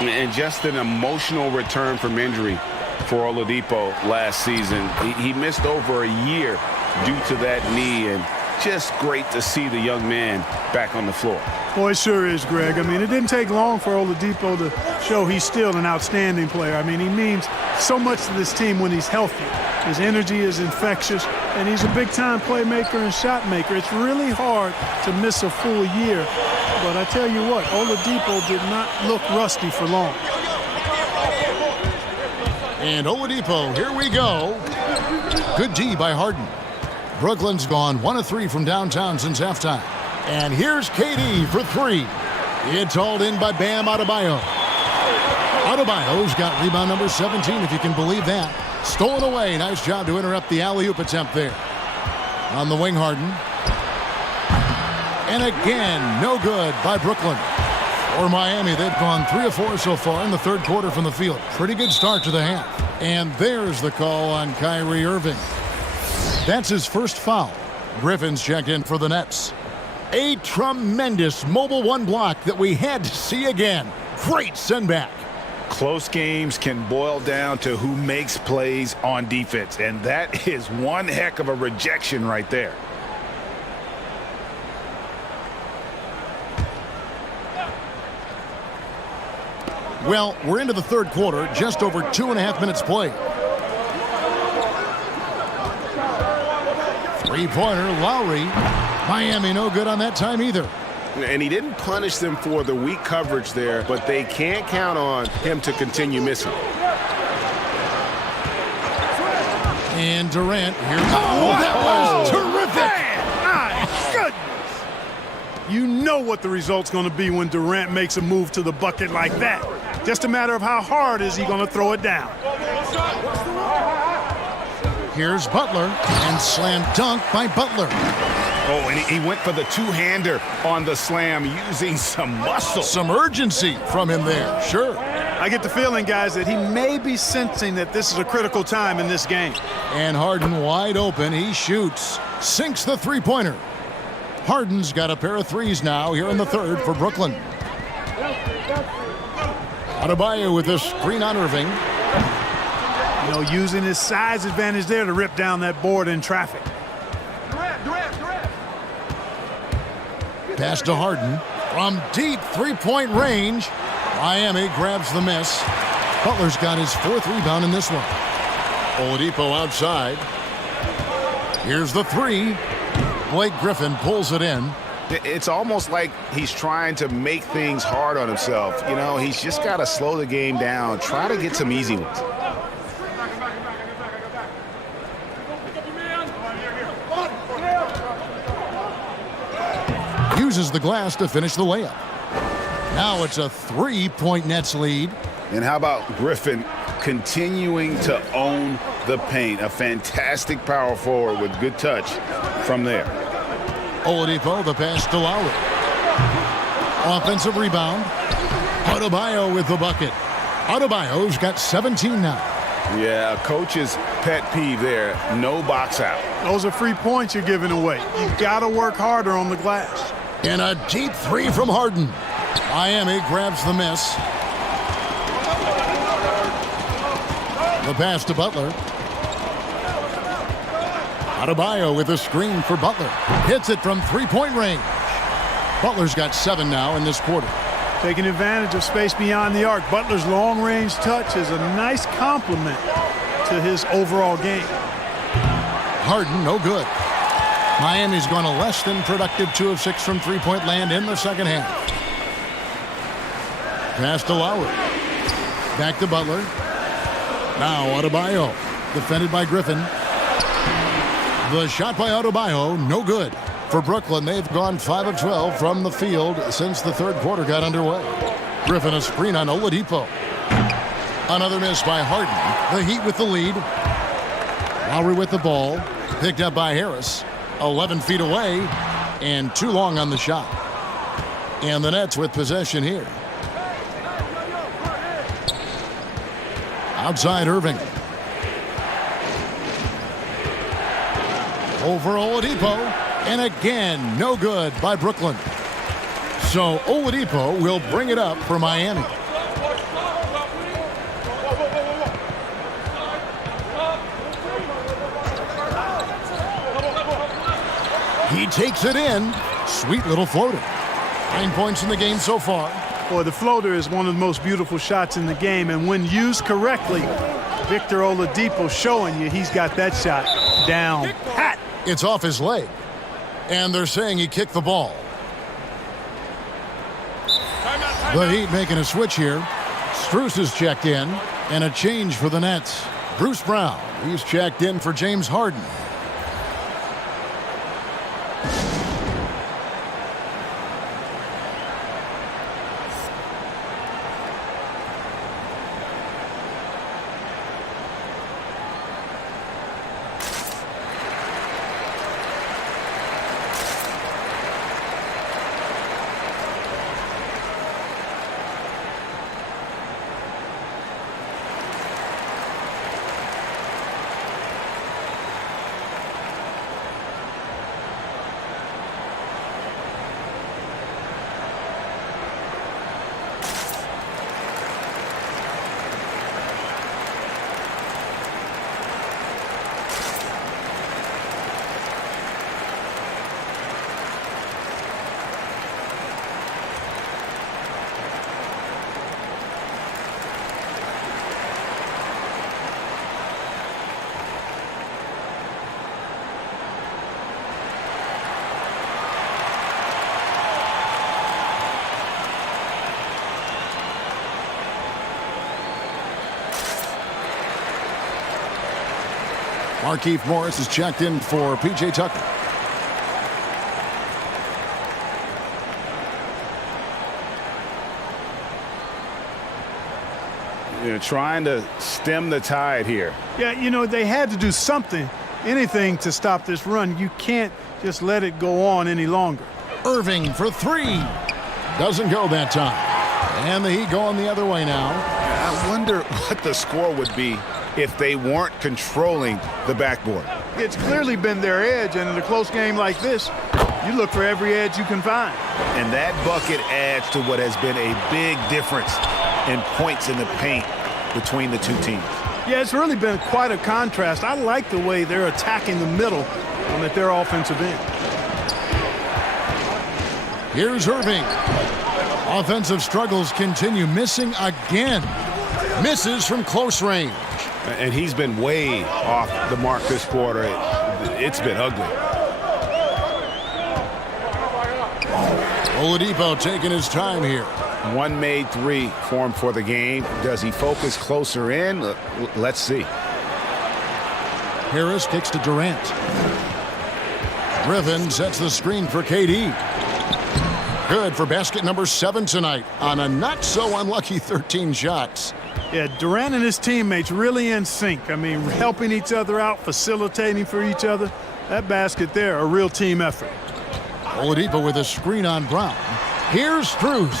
And just an emotional return from injury for Oladipo last season. He missed over a year due to that knee, and just great to see the young man back on the floor. Boy, it sure is, Greg. I mean, it didn't take long for Oladipo to show he's still an outstanding player. I mean, he means so much to this team when he's healthy. His energy is infectious, and he's a big-time playmaker and shot maker. It's really hard to miss a full year. But I tell you what, Oladipo did not look rusty for long. And Oladipo, here we go. Good D by Harden. Brooklyn's gone 1 of 3 from downtown since halftime. And here's KD for 3. It's hauled in by Bam Adebayo. Adebayo's got rebound number 17, if you can believe that. Stolen away. Nice job to interrupt the alley-oop attempt there. On the wing, Harden. And again, no good by Brooklyn. For Miami, they've gone 3 of 4 so far in the third quarter from the field. Pretty good start to the half. And there's the call on Kyrie Irving. That's his first foul. Griffin's checked in for the Nets. A tremendous mobile 1 block that we had to see again. Great send back. Close games can boil down to who makes plays on defense, and that is one heck of a rejection right there. Well, we're into the third quarter, just over 2.5 minutes played. Three-pointer, Lowry. Miami no good on that time either. And he didn't punish them for the weak coverage there, but they can't count on him to continue missing. And Durant here. Oh, that was terrific! My goodness! You know what the result's going to be when Durant makes a move to the bucket like that. Just a matter of how hard is he going to throw it down. Here's Butler, and slam dunk by Butler. Oh, and he went for the two-hander on the slam using some muscle. Some urgency from him there, sure. I get the feeling, guys, that he may be sensing that this is a critical time in this game. And Harden wide open, he shoots, sinks the three-pointer. Harden's got a pair of threes now here in the third for Brooklyn. Adebayo with a screen on Irving. You know, using his size advantage there to rip down that board in traffic. Pass to Harden from deep three-point range. Miami grabs the miss. Butler's got his 4th rebound in this one. Oladipo outside. Here's the 3. Blake Griffin pulls it in. It's almost like he's trying to make things hard on himself. You know, he's just got to slow the game down, try to get some easy ones. Uses the glass to finish the layup. Now it's a 3-point Nets lead. And how about Griffin continuing to own the paint? A fantastic power forward with good touch from there. Oladipo, the pass to Lowry. Offensive rebound. Adebayo with the bucket. Adebayo's got 17 now. Yeah, coach's pet peeve there. No box out. Those are free points you're giving away. You've got to work harder on the glass. And a deep three from Harden. Miami grabs the miss. The pass to Butler. Adebayo with a screen for Butler. Hits it from three-point range. Butler's got 7 now in this quarter. Taking advantage of space beyond the arc. Butler's long-range touch is a nice complement to his overall game. Harden, no good. Miami's gone a less than productive 2 of 6 from three-point land in the second half. Pass to Lowry. Back to Butler. Now Adebayo, defended by Griffin. The shot by Adebayo, no good. For Brooklyn, they've gone 5 of 12 from the field since the third quarter got underway. Griffin a screen on Oladipo. Another miss by Harden. The Heat with the lead. Lowry with the ball. Picked up by Harris. 11 feet away and too long on the shot. And the Nets with possession here. Outside Irving. Over Oladipo. And again, no good by Brooklyn. So Oladipo will bring it up for Miami. He takes it in. Sweet little floater. 9 points in the game so far. Boy, the floater is one of the most beautiful shots in the game, and when used correctly, Victor Oladipo showing you he's got that shot down pat. It's off his leg, and they're saying he kicked the ball. The Heat making a switch here. Strus is checked in, and a change for the Nets. Bruce Brown, he's checked in for James Harden. Markieff Morris is checked in for P.J. Tucker. You know, trying to stem the tide here. Yeah, you know, they had to do something, anything to stop this run. You can't just let it go on any longer. Irving for 3. Doesn't go that time. And the Heat going the other way now. I wonder what the score would be if they weren't controlling the backboard. It's clearly been their edge, and in a close game like this, you look for every edge you can find. And that bucket adds to what has been a big difference in points in the paint between the two teams. Yeah, it's really been quite a contrast. I like the way they're attacking the middle at their offensive end. Here's Irving. Offensive struggles continue. Missing again. Misses from close range. And he's been way off the mark this quarter. It's been ugly. Oladipo taking his time here. One made 3 for him for the game. Does he focus closer in? Let's see. Harris kicks to Durant. Griffin sets the screen for KD. Good for basket number 7 tonight on a not so unlucky 13 shots. Yeah, Durant and his teammates really in sync. I mean, helping each other out, facilitating for each other. That basket there, a real team effort. Oladipo with a screen on Brown. Here's Strus.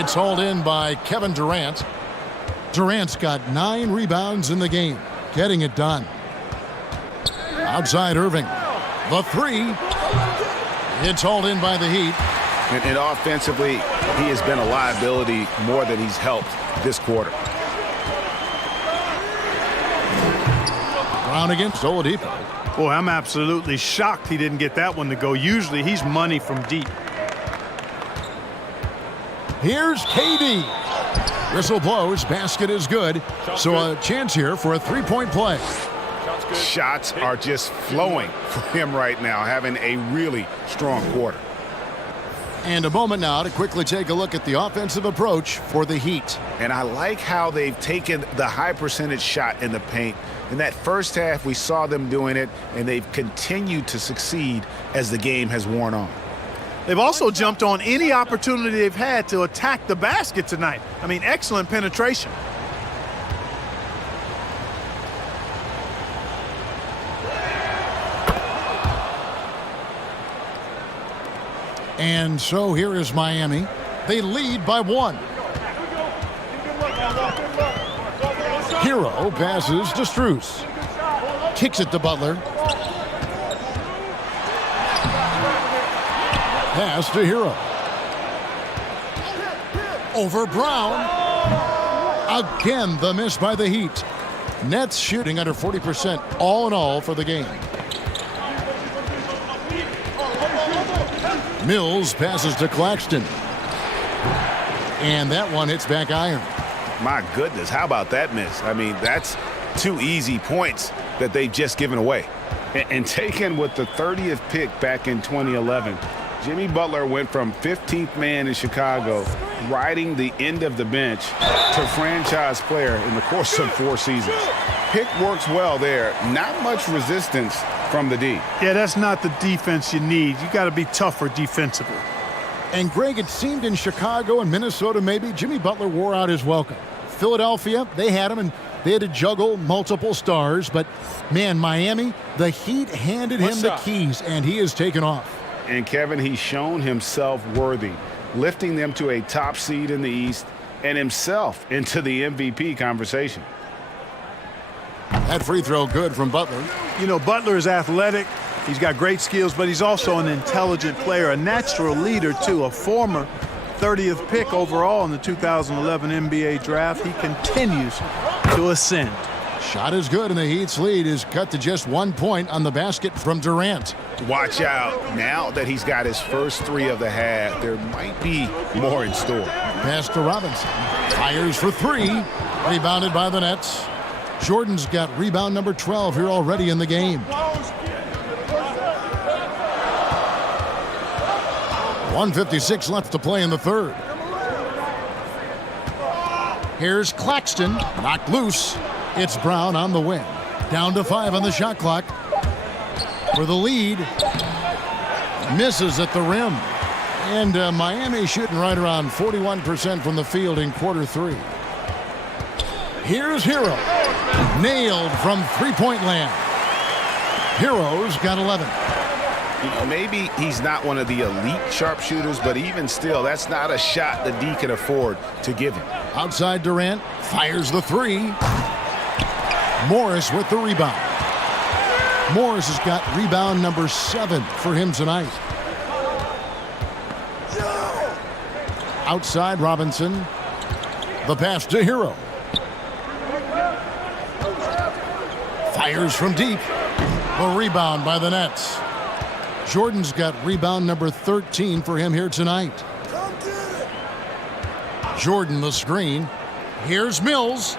It's hauled in by Kevin Durant. Durant's got 9 rebounds in the game, getting it done. Outside Irving. The 3. It's hauled in by the Heat. And offensively, he has been a liability more than he's helped this quarter. Brown against Oladipo. Boy, I'm absolutely shocked he didn't get that one to go. Usually he's money from deep. Here's KD. Whistle blows. Basket is good. So a chance here for a 3-point play. Shots are just flowing for him right now, having a really strong quarter. And a moment now to quickly take a look at the offensive approach for the Heat. And I like how they've taken the high percentage shot in the paint. In that first half, we saw them doing it, and they've continued to succeed as the game has worn on. They've also jumped on any opportunity they've had to attack the basket tonight. I mean, excellent penetration. And so here is Miami. They lead by 1. Hero passes to Strus. Kicks it to Butler. Pass to Hero. Over Brown. Again, the miss by the Heat. Nets shooting under 40% all in all for the game. Mills passes to Claxton. And that one hits back iron. My goodness, how about that miss? I mean, that's 2 easy points that they've just given away. And taken with the 30th pick back in 2011, Jimmy Butler went from 15th man in Chicago, riding the end of the bench, to franchise player in the course of 4 seasons. Pick works well there. Not much resistance from the D. Yeah, that's not the defense you need. You got to be tougher defensively. And Greg, it seemed in Chicago and Minnesota maybe Jimmy Butler wore out his welcome. Philadelphia, they had him and they had to juggle multiple stars. But, man, Miami, the Heat handed him the keys, and he has taken off. And, Kevin, he's shown himself worthy, lifting them to a top seed in the East and himself into the MVP conversation. That free throw good from Butler. You know, Butler is athletic. He's got great skills, but he's also an intelligent player, a natural leader, too, a former 30th pick overall in the 2011 NBA draft. He continues to ascend. Shot is good, and the Heat's lead is cut to just 1 point on the basket from Durant. Watch out. Now that he's got his first 3 of the half, there might be more in store. Pass to Robinson. Fires for 3. Rebounded by the Nets. Jordan's got rebound number 12 here already in the game. 1:56 left to play in the third. Here's Claxton, knocked loose. It's Brown on the wing. Down to 5 on the shot clock. For the lead. Misses at the rim. And Miami shooting right around 41% from the field in quarter 3. Here's Hero. Nailed from three-point land. Hero's got 11. You know, maybe he's not one of the elite sharpshooters, but even still, that's not a shot the D can afford to give him. Outside Durant, fires the 3. Morris with the rebound. Morris has got rebound number 7 for him tonight. Outside Robinson. The pass to Hero. Fires from deep. The rebound by the Nets. Jordan's got rebound number 13 for him here tonight. Jordan the screen. Here's Mills.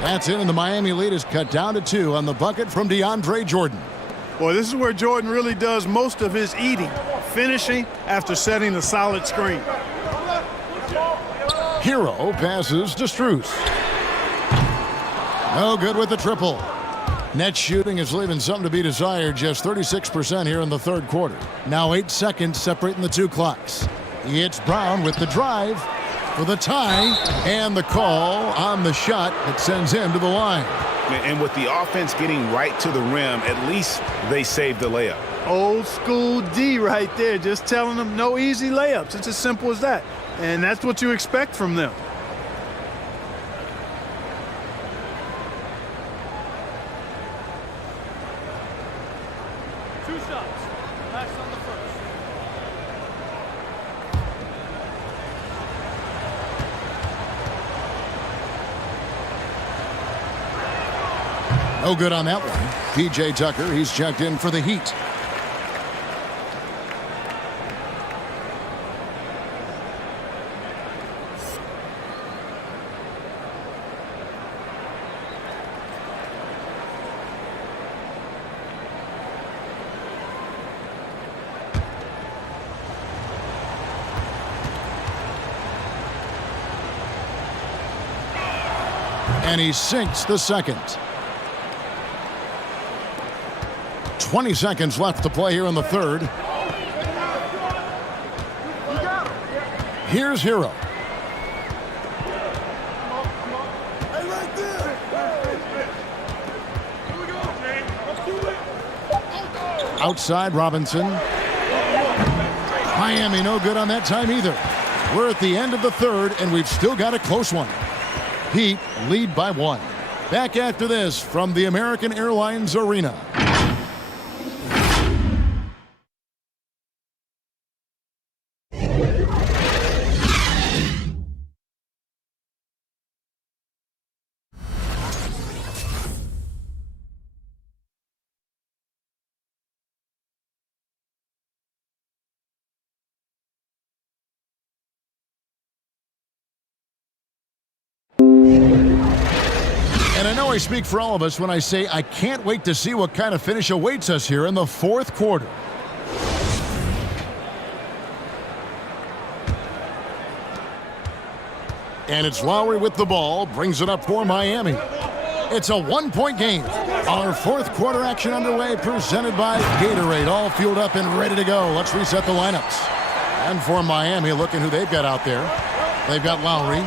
That's it, and the Miami lead is cut down to 2 on the bucket from DeAndre Jordan. Boy, this is where Jordan really does most of his eating, finishing after setting a solid screen. Hero passes to Strus. No good with the triple. Net shooting is leaving something to be desired, just 36% here in the third quarter. Now 8 seconds separating the 2 clocks. It's Brown with the drive for the tie, and the call on the shot that sends him to the line. And with the offense getting right to the rim, at least they saved the layup. Old school D right there, just telling them no easy layups. It's as simple as that. And that's what you expect from them. No good on that one. P.J. Tucker, he's checked in for the Heat. And he sinks the second. 20 seconds left to play here in the third. Here's Hero. Outside Robinson. Miami no good on that time either. We're at the end of the third, and we've still got a close one. Heat lead by 1. Back after this from the American Airlines Arena. And I know I speak for all of us when I say I can't wait to see what kind of finish awaits us here in the fourth quarter. And it's Lowry with the ball, brings it up for Miami. It's a one-point game. Our fourth quarter action underway, presented by Gatorade, all fueled up and ready to go. Let's reset the lineups. And for Miami, looking who they've got out there. They've got Lowry.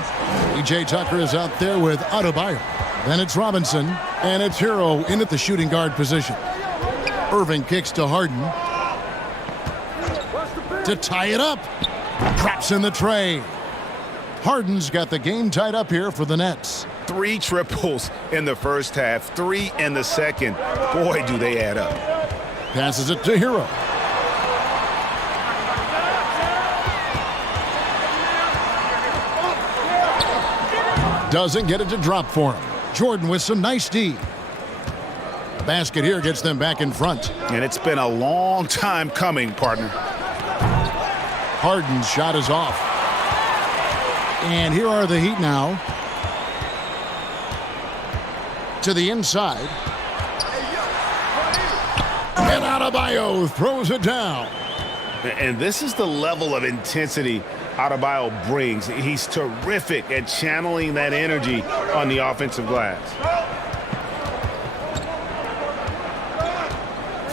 P.J. Tucker is out there with Adebayo. Then it's Robinson, and it's Hero in at the shooting guard position. Irving kicks to Harden. To tie it up. Drops in the tray. Harden's got the game tied up here for the Nets. 3 triples in the first half, 3 in the second. Boy, do they add up. Passes it to Hero. Doesn't get it to drop for him. Jordan with some nice D. Basket here gets them back in front. And it's been a long time coming, partner. Harden's shot is off. And here are the Heat now. To the inside. And Adebayo throws it down. And this is the level of intensity Adebayo brings. He's terrific at channeling that energy on the offensive glass.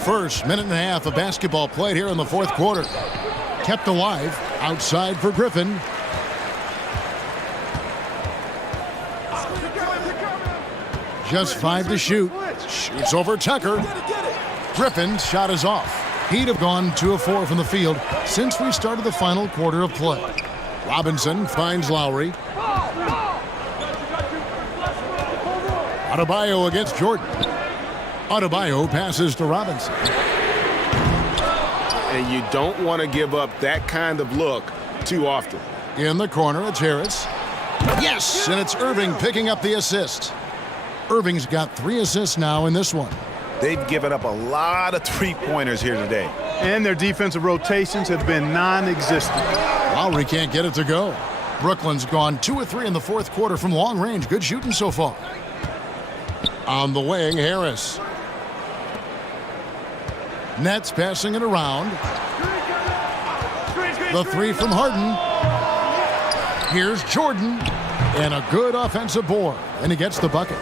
First minute and a half of basketball played here in the fourth quarter. Kept alive outside for Griffin. Just 5 to shoot. Shoots over Tucker. Griffin's shot is off. Heat have gone 2 of 4 from the field since we started the final quarter of play. Robinson finds Lowry. Adebayo against Jordan. Adebayo passes to Robinson. And you don't want to give up that kind of look too often. In the corner, it's Harris. Yes, and it's Irving picking up the assist. Irving's got 3 assists now in this one. They've given up a lot of three-pointers here today. And their defensive rotations have been non-existent. Lowry can't get it to go. Brooklyn's gone 2 of 3 in the fourth quarter from long range. Good shooting so far. On the wing, Harris. Nets passing it around. The 3 from Harden. Here's Jordan. And a good offensive board. And he gets the bucket.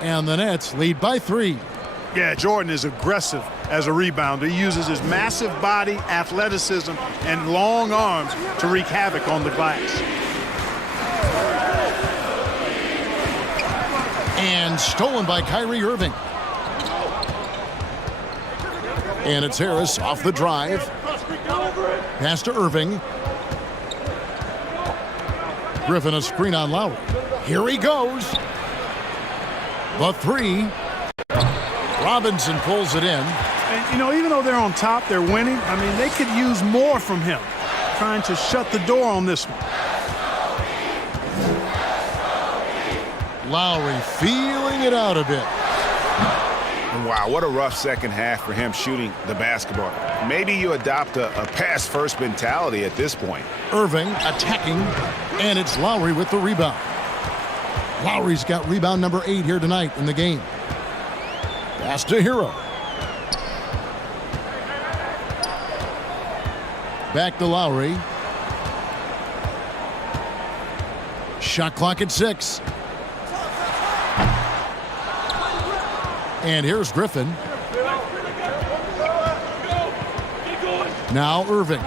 And the Nets lead by 3. Yeah, Jordan is aggressive as a rebounder. He uses his massive body, athleticism, and long arms to wreak havoc on the glass. And stolen by Kyrie Irving. And it's Harris off the drive. Pass to Irving. Griffin a screen on Lowry. Here he goes. The 3. Robinson pulls it in. And, you know, even though they're on top, they're winning. I mean, they could use more from him. Trying to shut the door on this one. Lowry feeling it out a bit. And wow, what a rough second half for him shooting the basketball. Maybe you adopt a pass-first mentality at this point. Irving attacking, and it's Lowry with the rebound. Lowry's got rebound number 8 here tonight in the game. Pass to Hero. Back to Lowry. Shot clock at 6. And here's Griffin. Now Irving.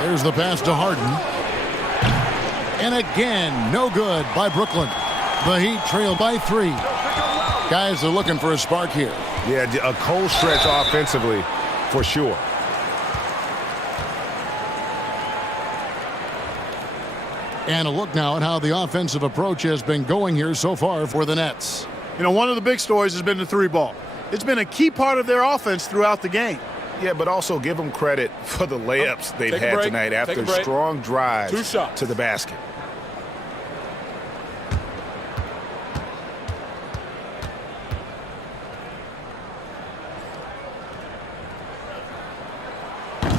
There's the pass to Harden. And again, no good by Brooklyn. The Heat trail by 3. Guys are looking for a spark here. Yeah, a cold stretch offensively for sure. And a look now at how the offensive approach has been going here so far for the Nets. You know, one of the big stories has been the 3-ball. It's been a key part of their offense throughout the game. Yeah, but also give them credit for the layups they've had tonight after strong drives to the basket.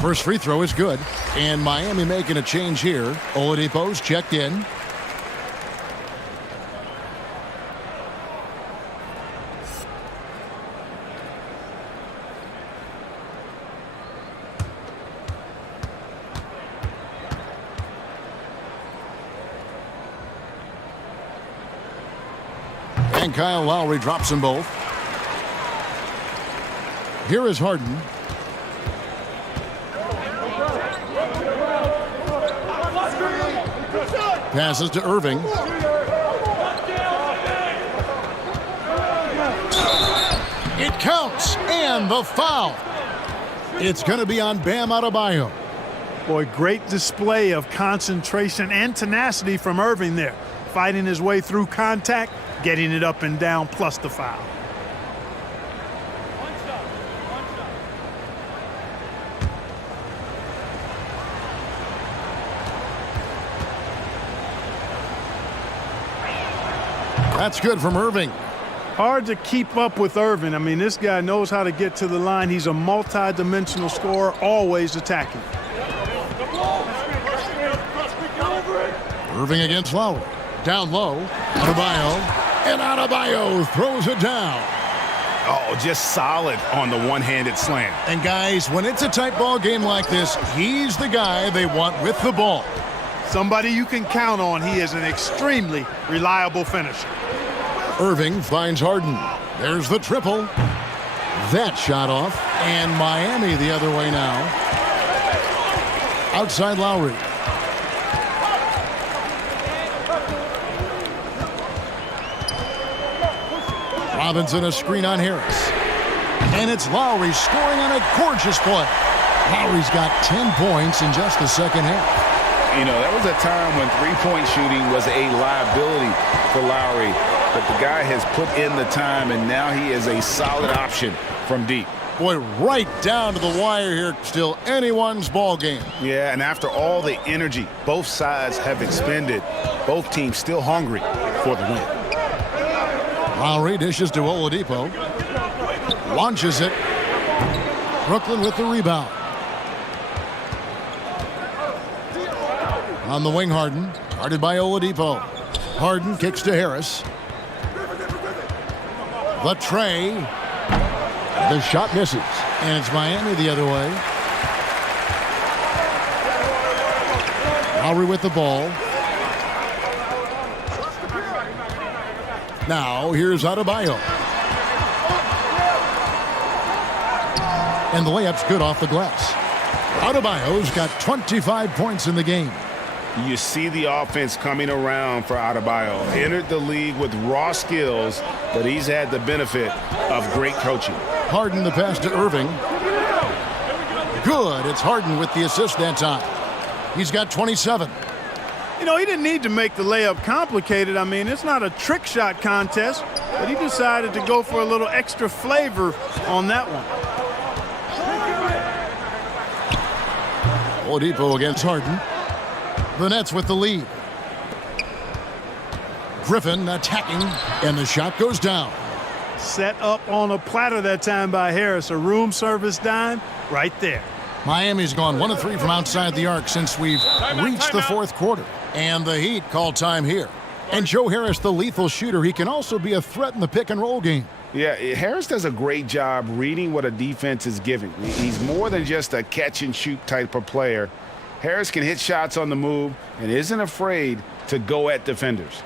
First free throw is good. And Miami making a change here. Oladipo's checked in. And Kyle Lowry drops them both. Here is Harden. Passes to Irving. It counts, and the foul. It's going to be on Bam Adebayo. Boy, great display of concentration and tenacity from Irving there. Fighting his way through contact, getting it up and down, plus the foul. That's good from Irving. Hard to keep up with Irving. I mean, this guy knows how to get to the line. He's a multi-dimensional scorer, always attacking. Irving against Lowry. Down low. Adebayo. And Adebayo throws it down. Oh, just solid on the one-handed slam. And guys, when it's a tight ball game like this, he's the guy they want with the ball. Somebody you can count on. He is an extremely reliable finisher. Irving finds Harden. There's the triple. That shot off. And Miami the other way now. Outside Lowry. Robinson a screen on Harris. And it's Lowry scoring on a gorgeous play. Lowry's got 10 points in just the second half. You know, there was a time when three-point shooting was a liability for Lowry, but the guy has put in the time, and now he is a solid option from deep. Boy, right down to the wire here. Still anyone's ball game. Yeah, and after all the energy both sides have expended, both teams still hungry for the win. Lowry dishes to Oladipo. Launches it. Brooklyn with the rebound. On the wing, Harden. Guarded by Oladipo. Harden kicks to Harris. The tray. The shot misses. And it's Miami the other way. Lowry with the ball. Now here's Adebayo. And the layup's good off the glass. Adebayo's got 25 points in the game. You see the offense coming around for Adebayo. Entered the league with raw skills, but he's had the benefit of great coaching. Harden the pass to Irving. Good. It's Harden with the assist that time. He's got 27. You know, he didn't need to make the layup complicated. I mean, it's not a trick shot contest, but he decided to go for a little extra flavor on that one. Oladipo against Harden. The Nets with the lead. Griffin attacking, and the shot goes down. Set up on a platter that time by Harris. A room service dime right there. Miami's gone 1 of 3 from outside the arc since we've reached the fourth quarter. And the Heat call time here. And Joe Harris, the lethal shooter, he can also be a threat in the pick-and-roll game. Yeah, Harris does a great job reading what a defense is giving. He's more than just a catch-and-shoot type of player. Harris can hit shots on the move and isn't afraid to go at defenders.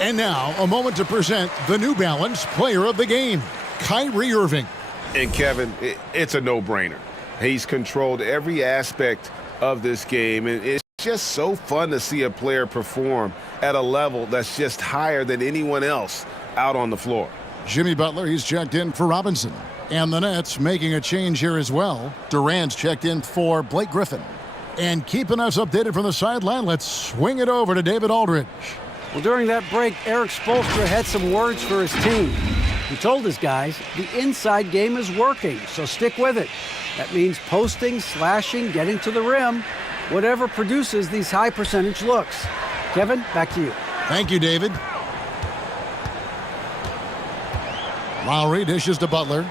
And now, a moment to present the New Balance Player of the Game, Kyrie Irving. And Kevin, it's a no-brainer. He's controlled every aspect of this game, and it's just so fun to see a player perform at a level that's just higher than anyone else out on the floor. Jimmy Butler, he's checked in for Robinson. And the Nets making a change here as well. Durant's checked in for Blake Griffin. And keeping us updated from the sideline, let's swing it over to David Aldridge. Well, during that break, Eric Spoelstra had some words for his team. He told his guys, the inside game is working, so stick with it. That means posting, slashing, getting to the rim, whatever produces these high percentage looks. Kevin, back to you. Thank you, David. Lowry dishes to Butler.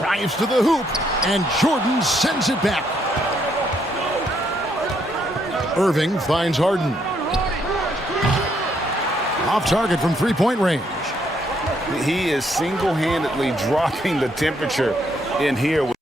Drives to the hoop, and Jordan sends it back. Irving finds Harden. Off target from three-point range. He is single-handedly dropping the temperature in here.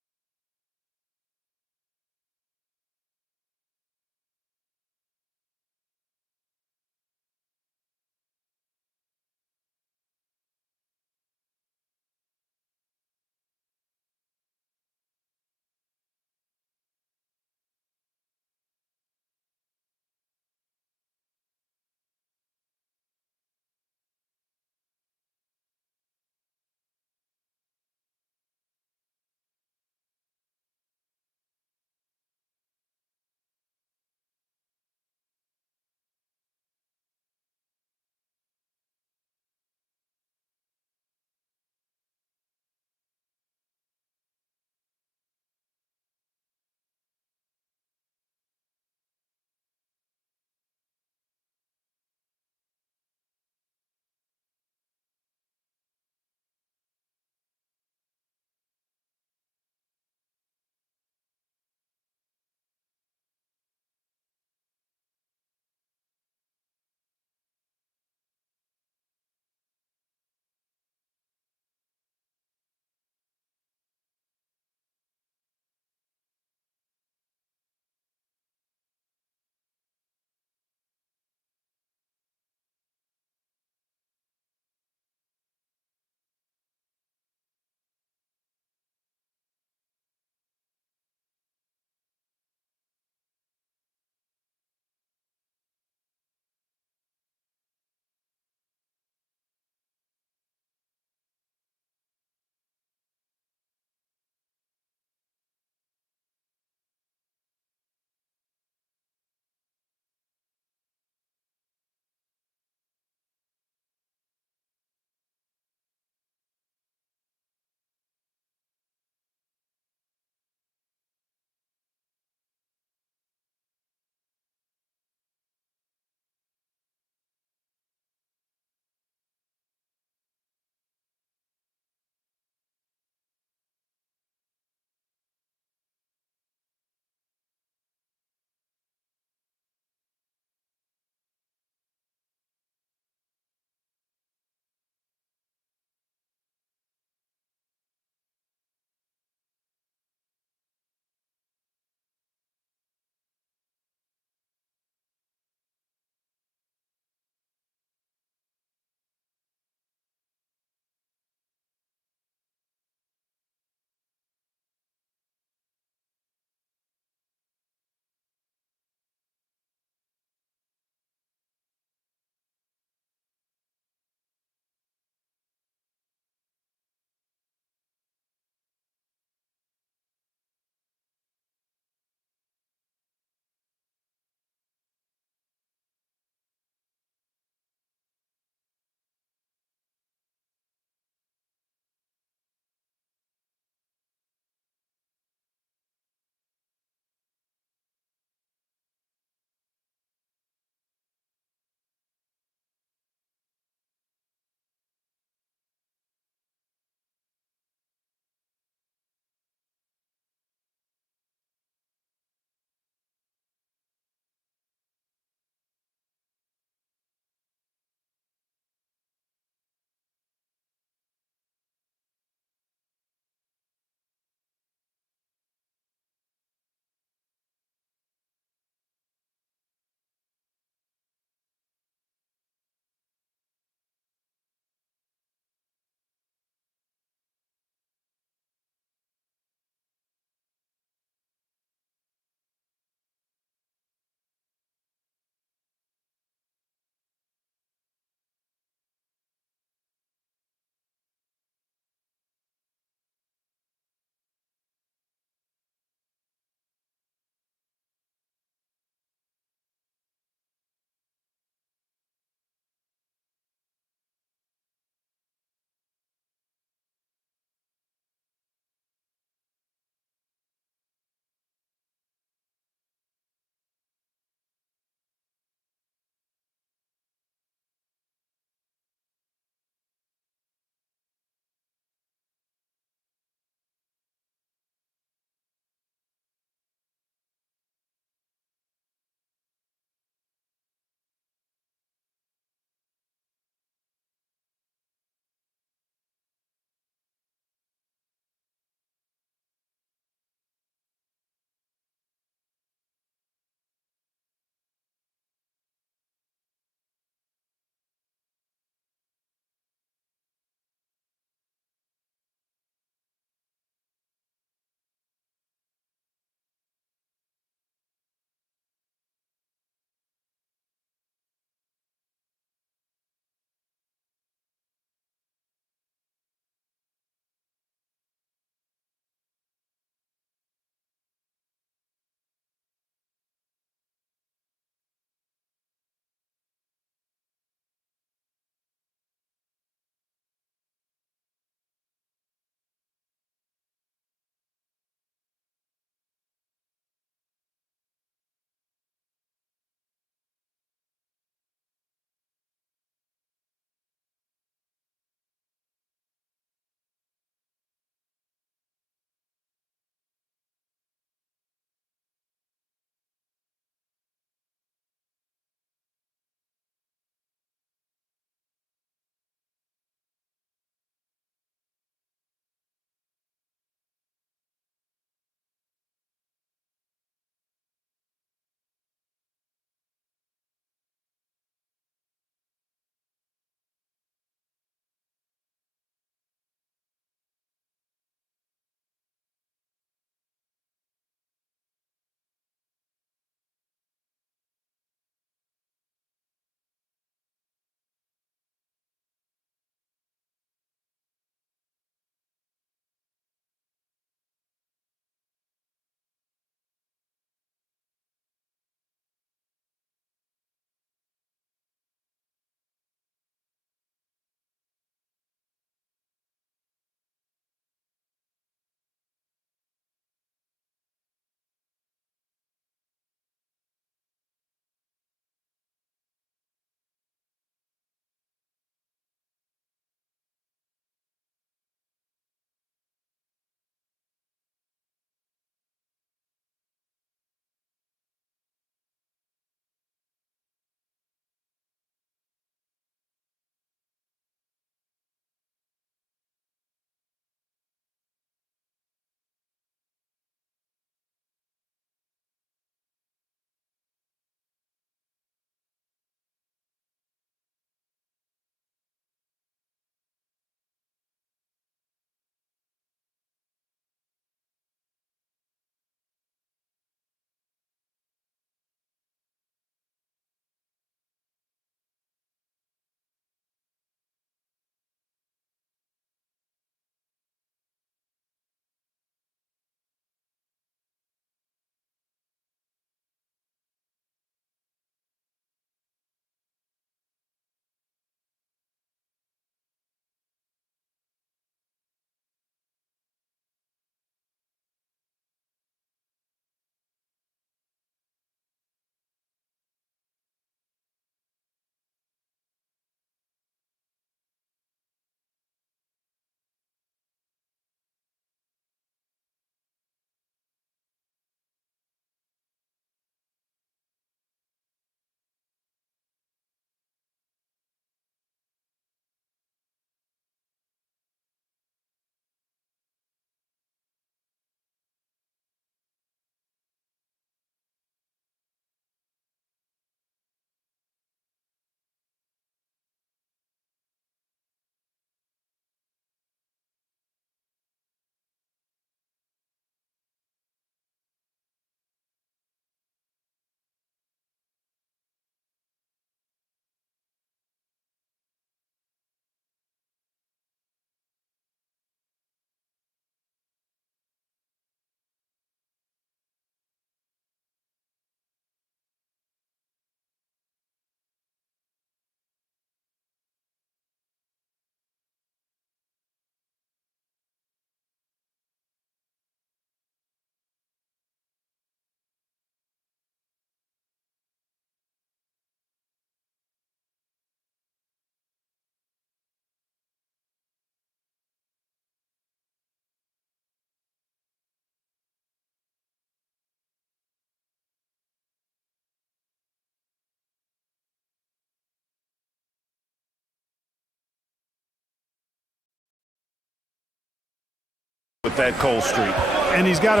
with that cold streak. And he's got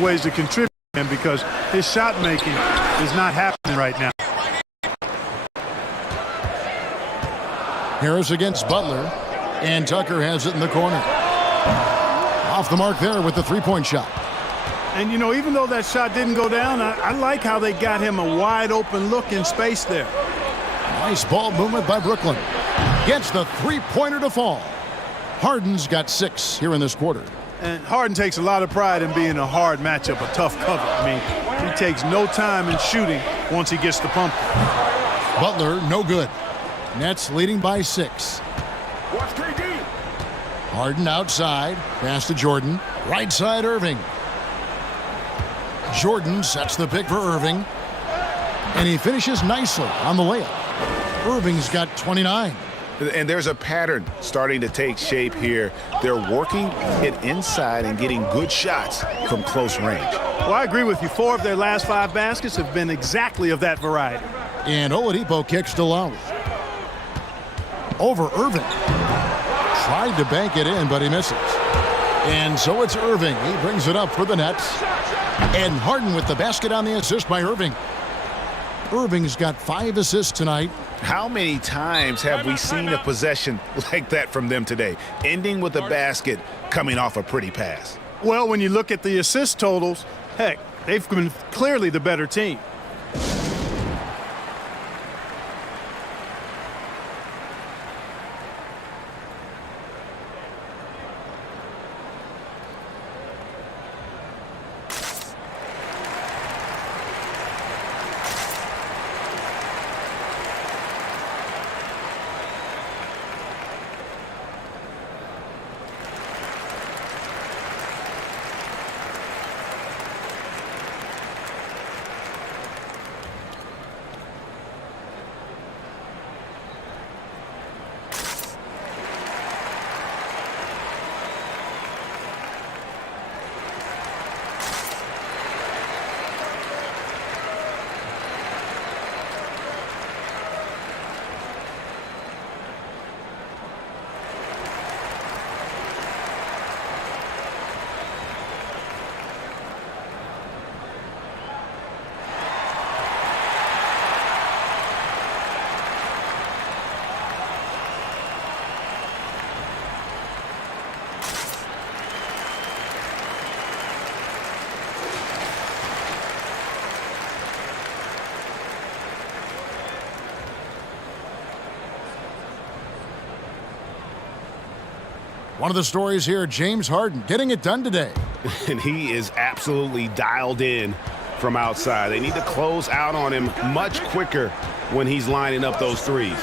ways to contribute to him because his shot making is not happening right now. Harris against Butler, and Tucker has it in the corner. Off the mark there with the three-point shot. And, you know, even though that shot didn't go down, I like how they got him a wide-open look in space there. Nice ball movement by Brooklyn. Gets the three-pointer to fall. Harden's got 6 here in this quarter. And Harden takes a lot of pride in being a hard matchup, a tough cover. I mean, he takes no time in shooting once he gets the pump. Butler, no good. Nets leading by 6. Watch KD. Harden outside. Pass to Jordan. Right side, Irving. Jordan sets the pick for Irving. And he finishes nicely on the layup. Irving's got 29. And there's a pattern starting to take shape here. They're working it inside and getting good shots from close range. Well, I agree with you. 4 of their last 5 baskets have been exactly of that variety. And Oladipo kicks to Lowry. Over Irving. Tried to bank it in, but he misses. And so it's Irving. He brings it up for the Nets. And Harden with the basket on the assist by Irving. Irving's got 5 assists tonight. How many times have we seen a possession like that from them today, ending with a basket coming off a pretty pass? Well, when you look at the assist totals, heck, they've been clearly the better team. One of the stories here, James Harden getting it done today. And he is absolutely dialed in from outside. They need to close out on him much quicker when he's lining up those threes.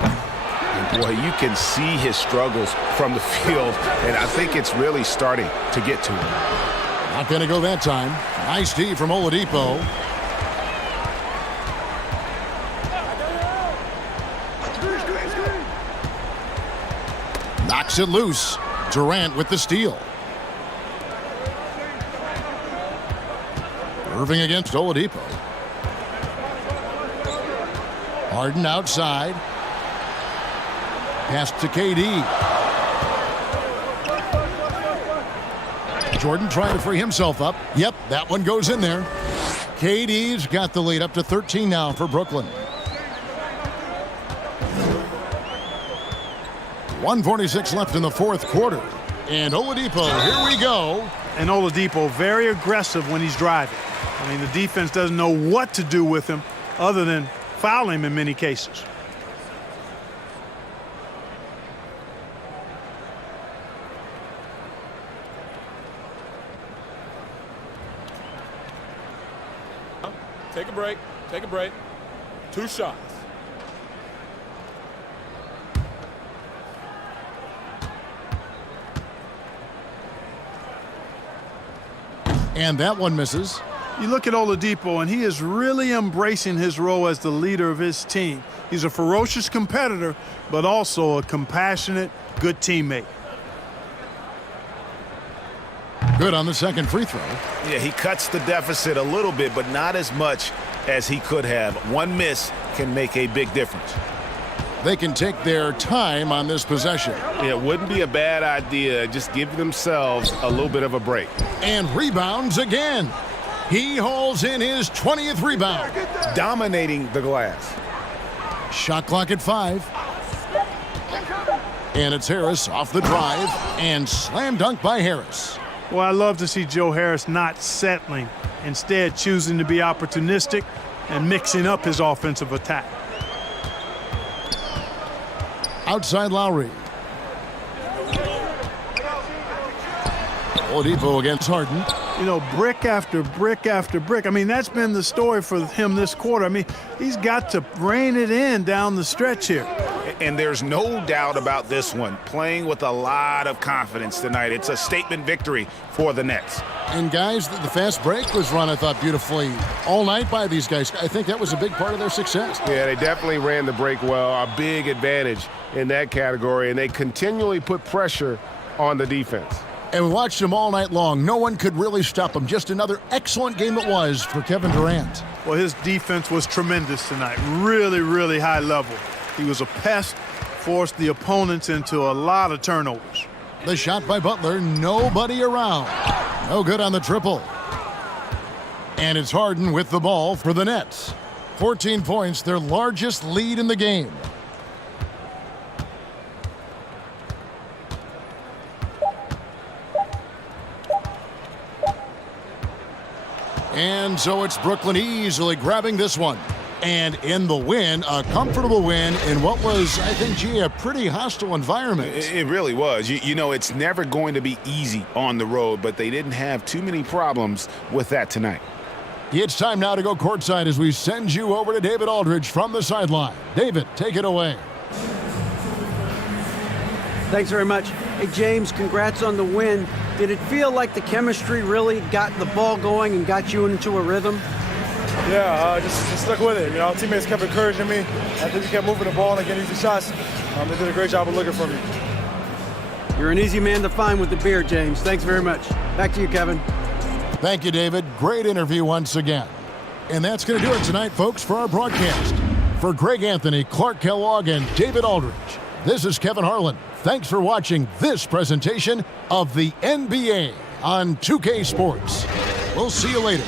And boy, you can see his struggles from the field, and I think it's really starting to get to him. Not going to go that time. Nice D from Oladipo. Knocks it loose. Durant with the steal. Irving against Oladipo. Harden outside. Pass to KD. Jordan trying to free himself up. Yep, that one goes in there. KD's got the lead up to 13 now for Brooklyn. 1:46 left in the fourth quarter. And Oladipo, here we go. And Oladipo very aggressive when he's driving. I mean, the defense doesn't know what to do with him other than foul him in many cases. Take a break. Take a break. 2 shots. And that one misses. You look at Oladipo, and he is really embracing his role as the leader of his team. He's a ferocious competitor, but also a compassionate, good teammate. Good on the second free throw. Yeah, he cuts the deficit a little bit, but not as much as he could have. One miss can make a big difference. they can take their time on this possession. It wouldn't be a bad idea. Just give themselves a little bit of a break. And rebounds again. He hauls in his 20th rebound. Dominating the glass. Shot clock at 5. And it's Harris off the drive and slam dunk by Harris. Well, I love to see Joe Harris not settling, instead choosing to be opportunistic and mixing up his offensive attack. Outside Lowry. Oladipo against Harden. You know, brick after brick after brick. I mean, that's been the story for him this quarter. I mean, he's got to rein it in down the stretch here. And there's no doubt about this one. Playing with a lot of confidence tonight. It's a statement victory for the Nets. And guys, the fast break was run, I thought, beautifully all night by these guys. I think that was a big part of their success. Yeah, they definitely ran the break well. A big advantage in that category, and they continually put pressure on the defense. And we watched them all night long. No one could really stop them. Just another excellent game it was for Kevin Durant. Well, his defense was tremendous tonight. Really, really high level. He was a pest, forced the opponents into a lot of turnovers. The shot by Butler, nobody around. No good on the triple. And it's Harden with the ball for the Nets. 14 points, their largest lead in the game. And so it's Brooklyn easily grabbing this one. And in the win, a comfortable win in what was, I think, gee, a pretty hostile environment. It really was. You know, it's never going to be easy on the road, but they didn't have too many problems with that tonight. It's time now to go courtside as we send you over to David Aldridge from the sideline. David, take it away. Thanks very much. Hey, James, congrats on the win. Did it feel like the chemistry really got the ball going and got you into a rhythm? Yeah, just stuck with it. You know, teammates kept encouraging me. I think we kept moving the ball and getting easy shots. They did a great job of looking for me. You're an easy man to find with the beard, James. Thanks very much. Back to you, Kevin. Thank you, David. Great interview once again. And that's going to do it tonight, folks, for our broadcast. For Greg Anthony, Clark Kellogg, and David Aldridge, this is Kevin Harlan. Thanks for watching this presentation of the NBA on 2K Sports. We'll see you later.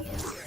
it.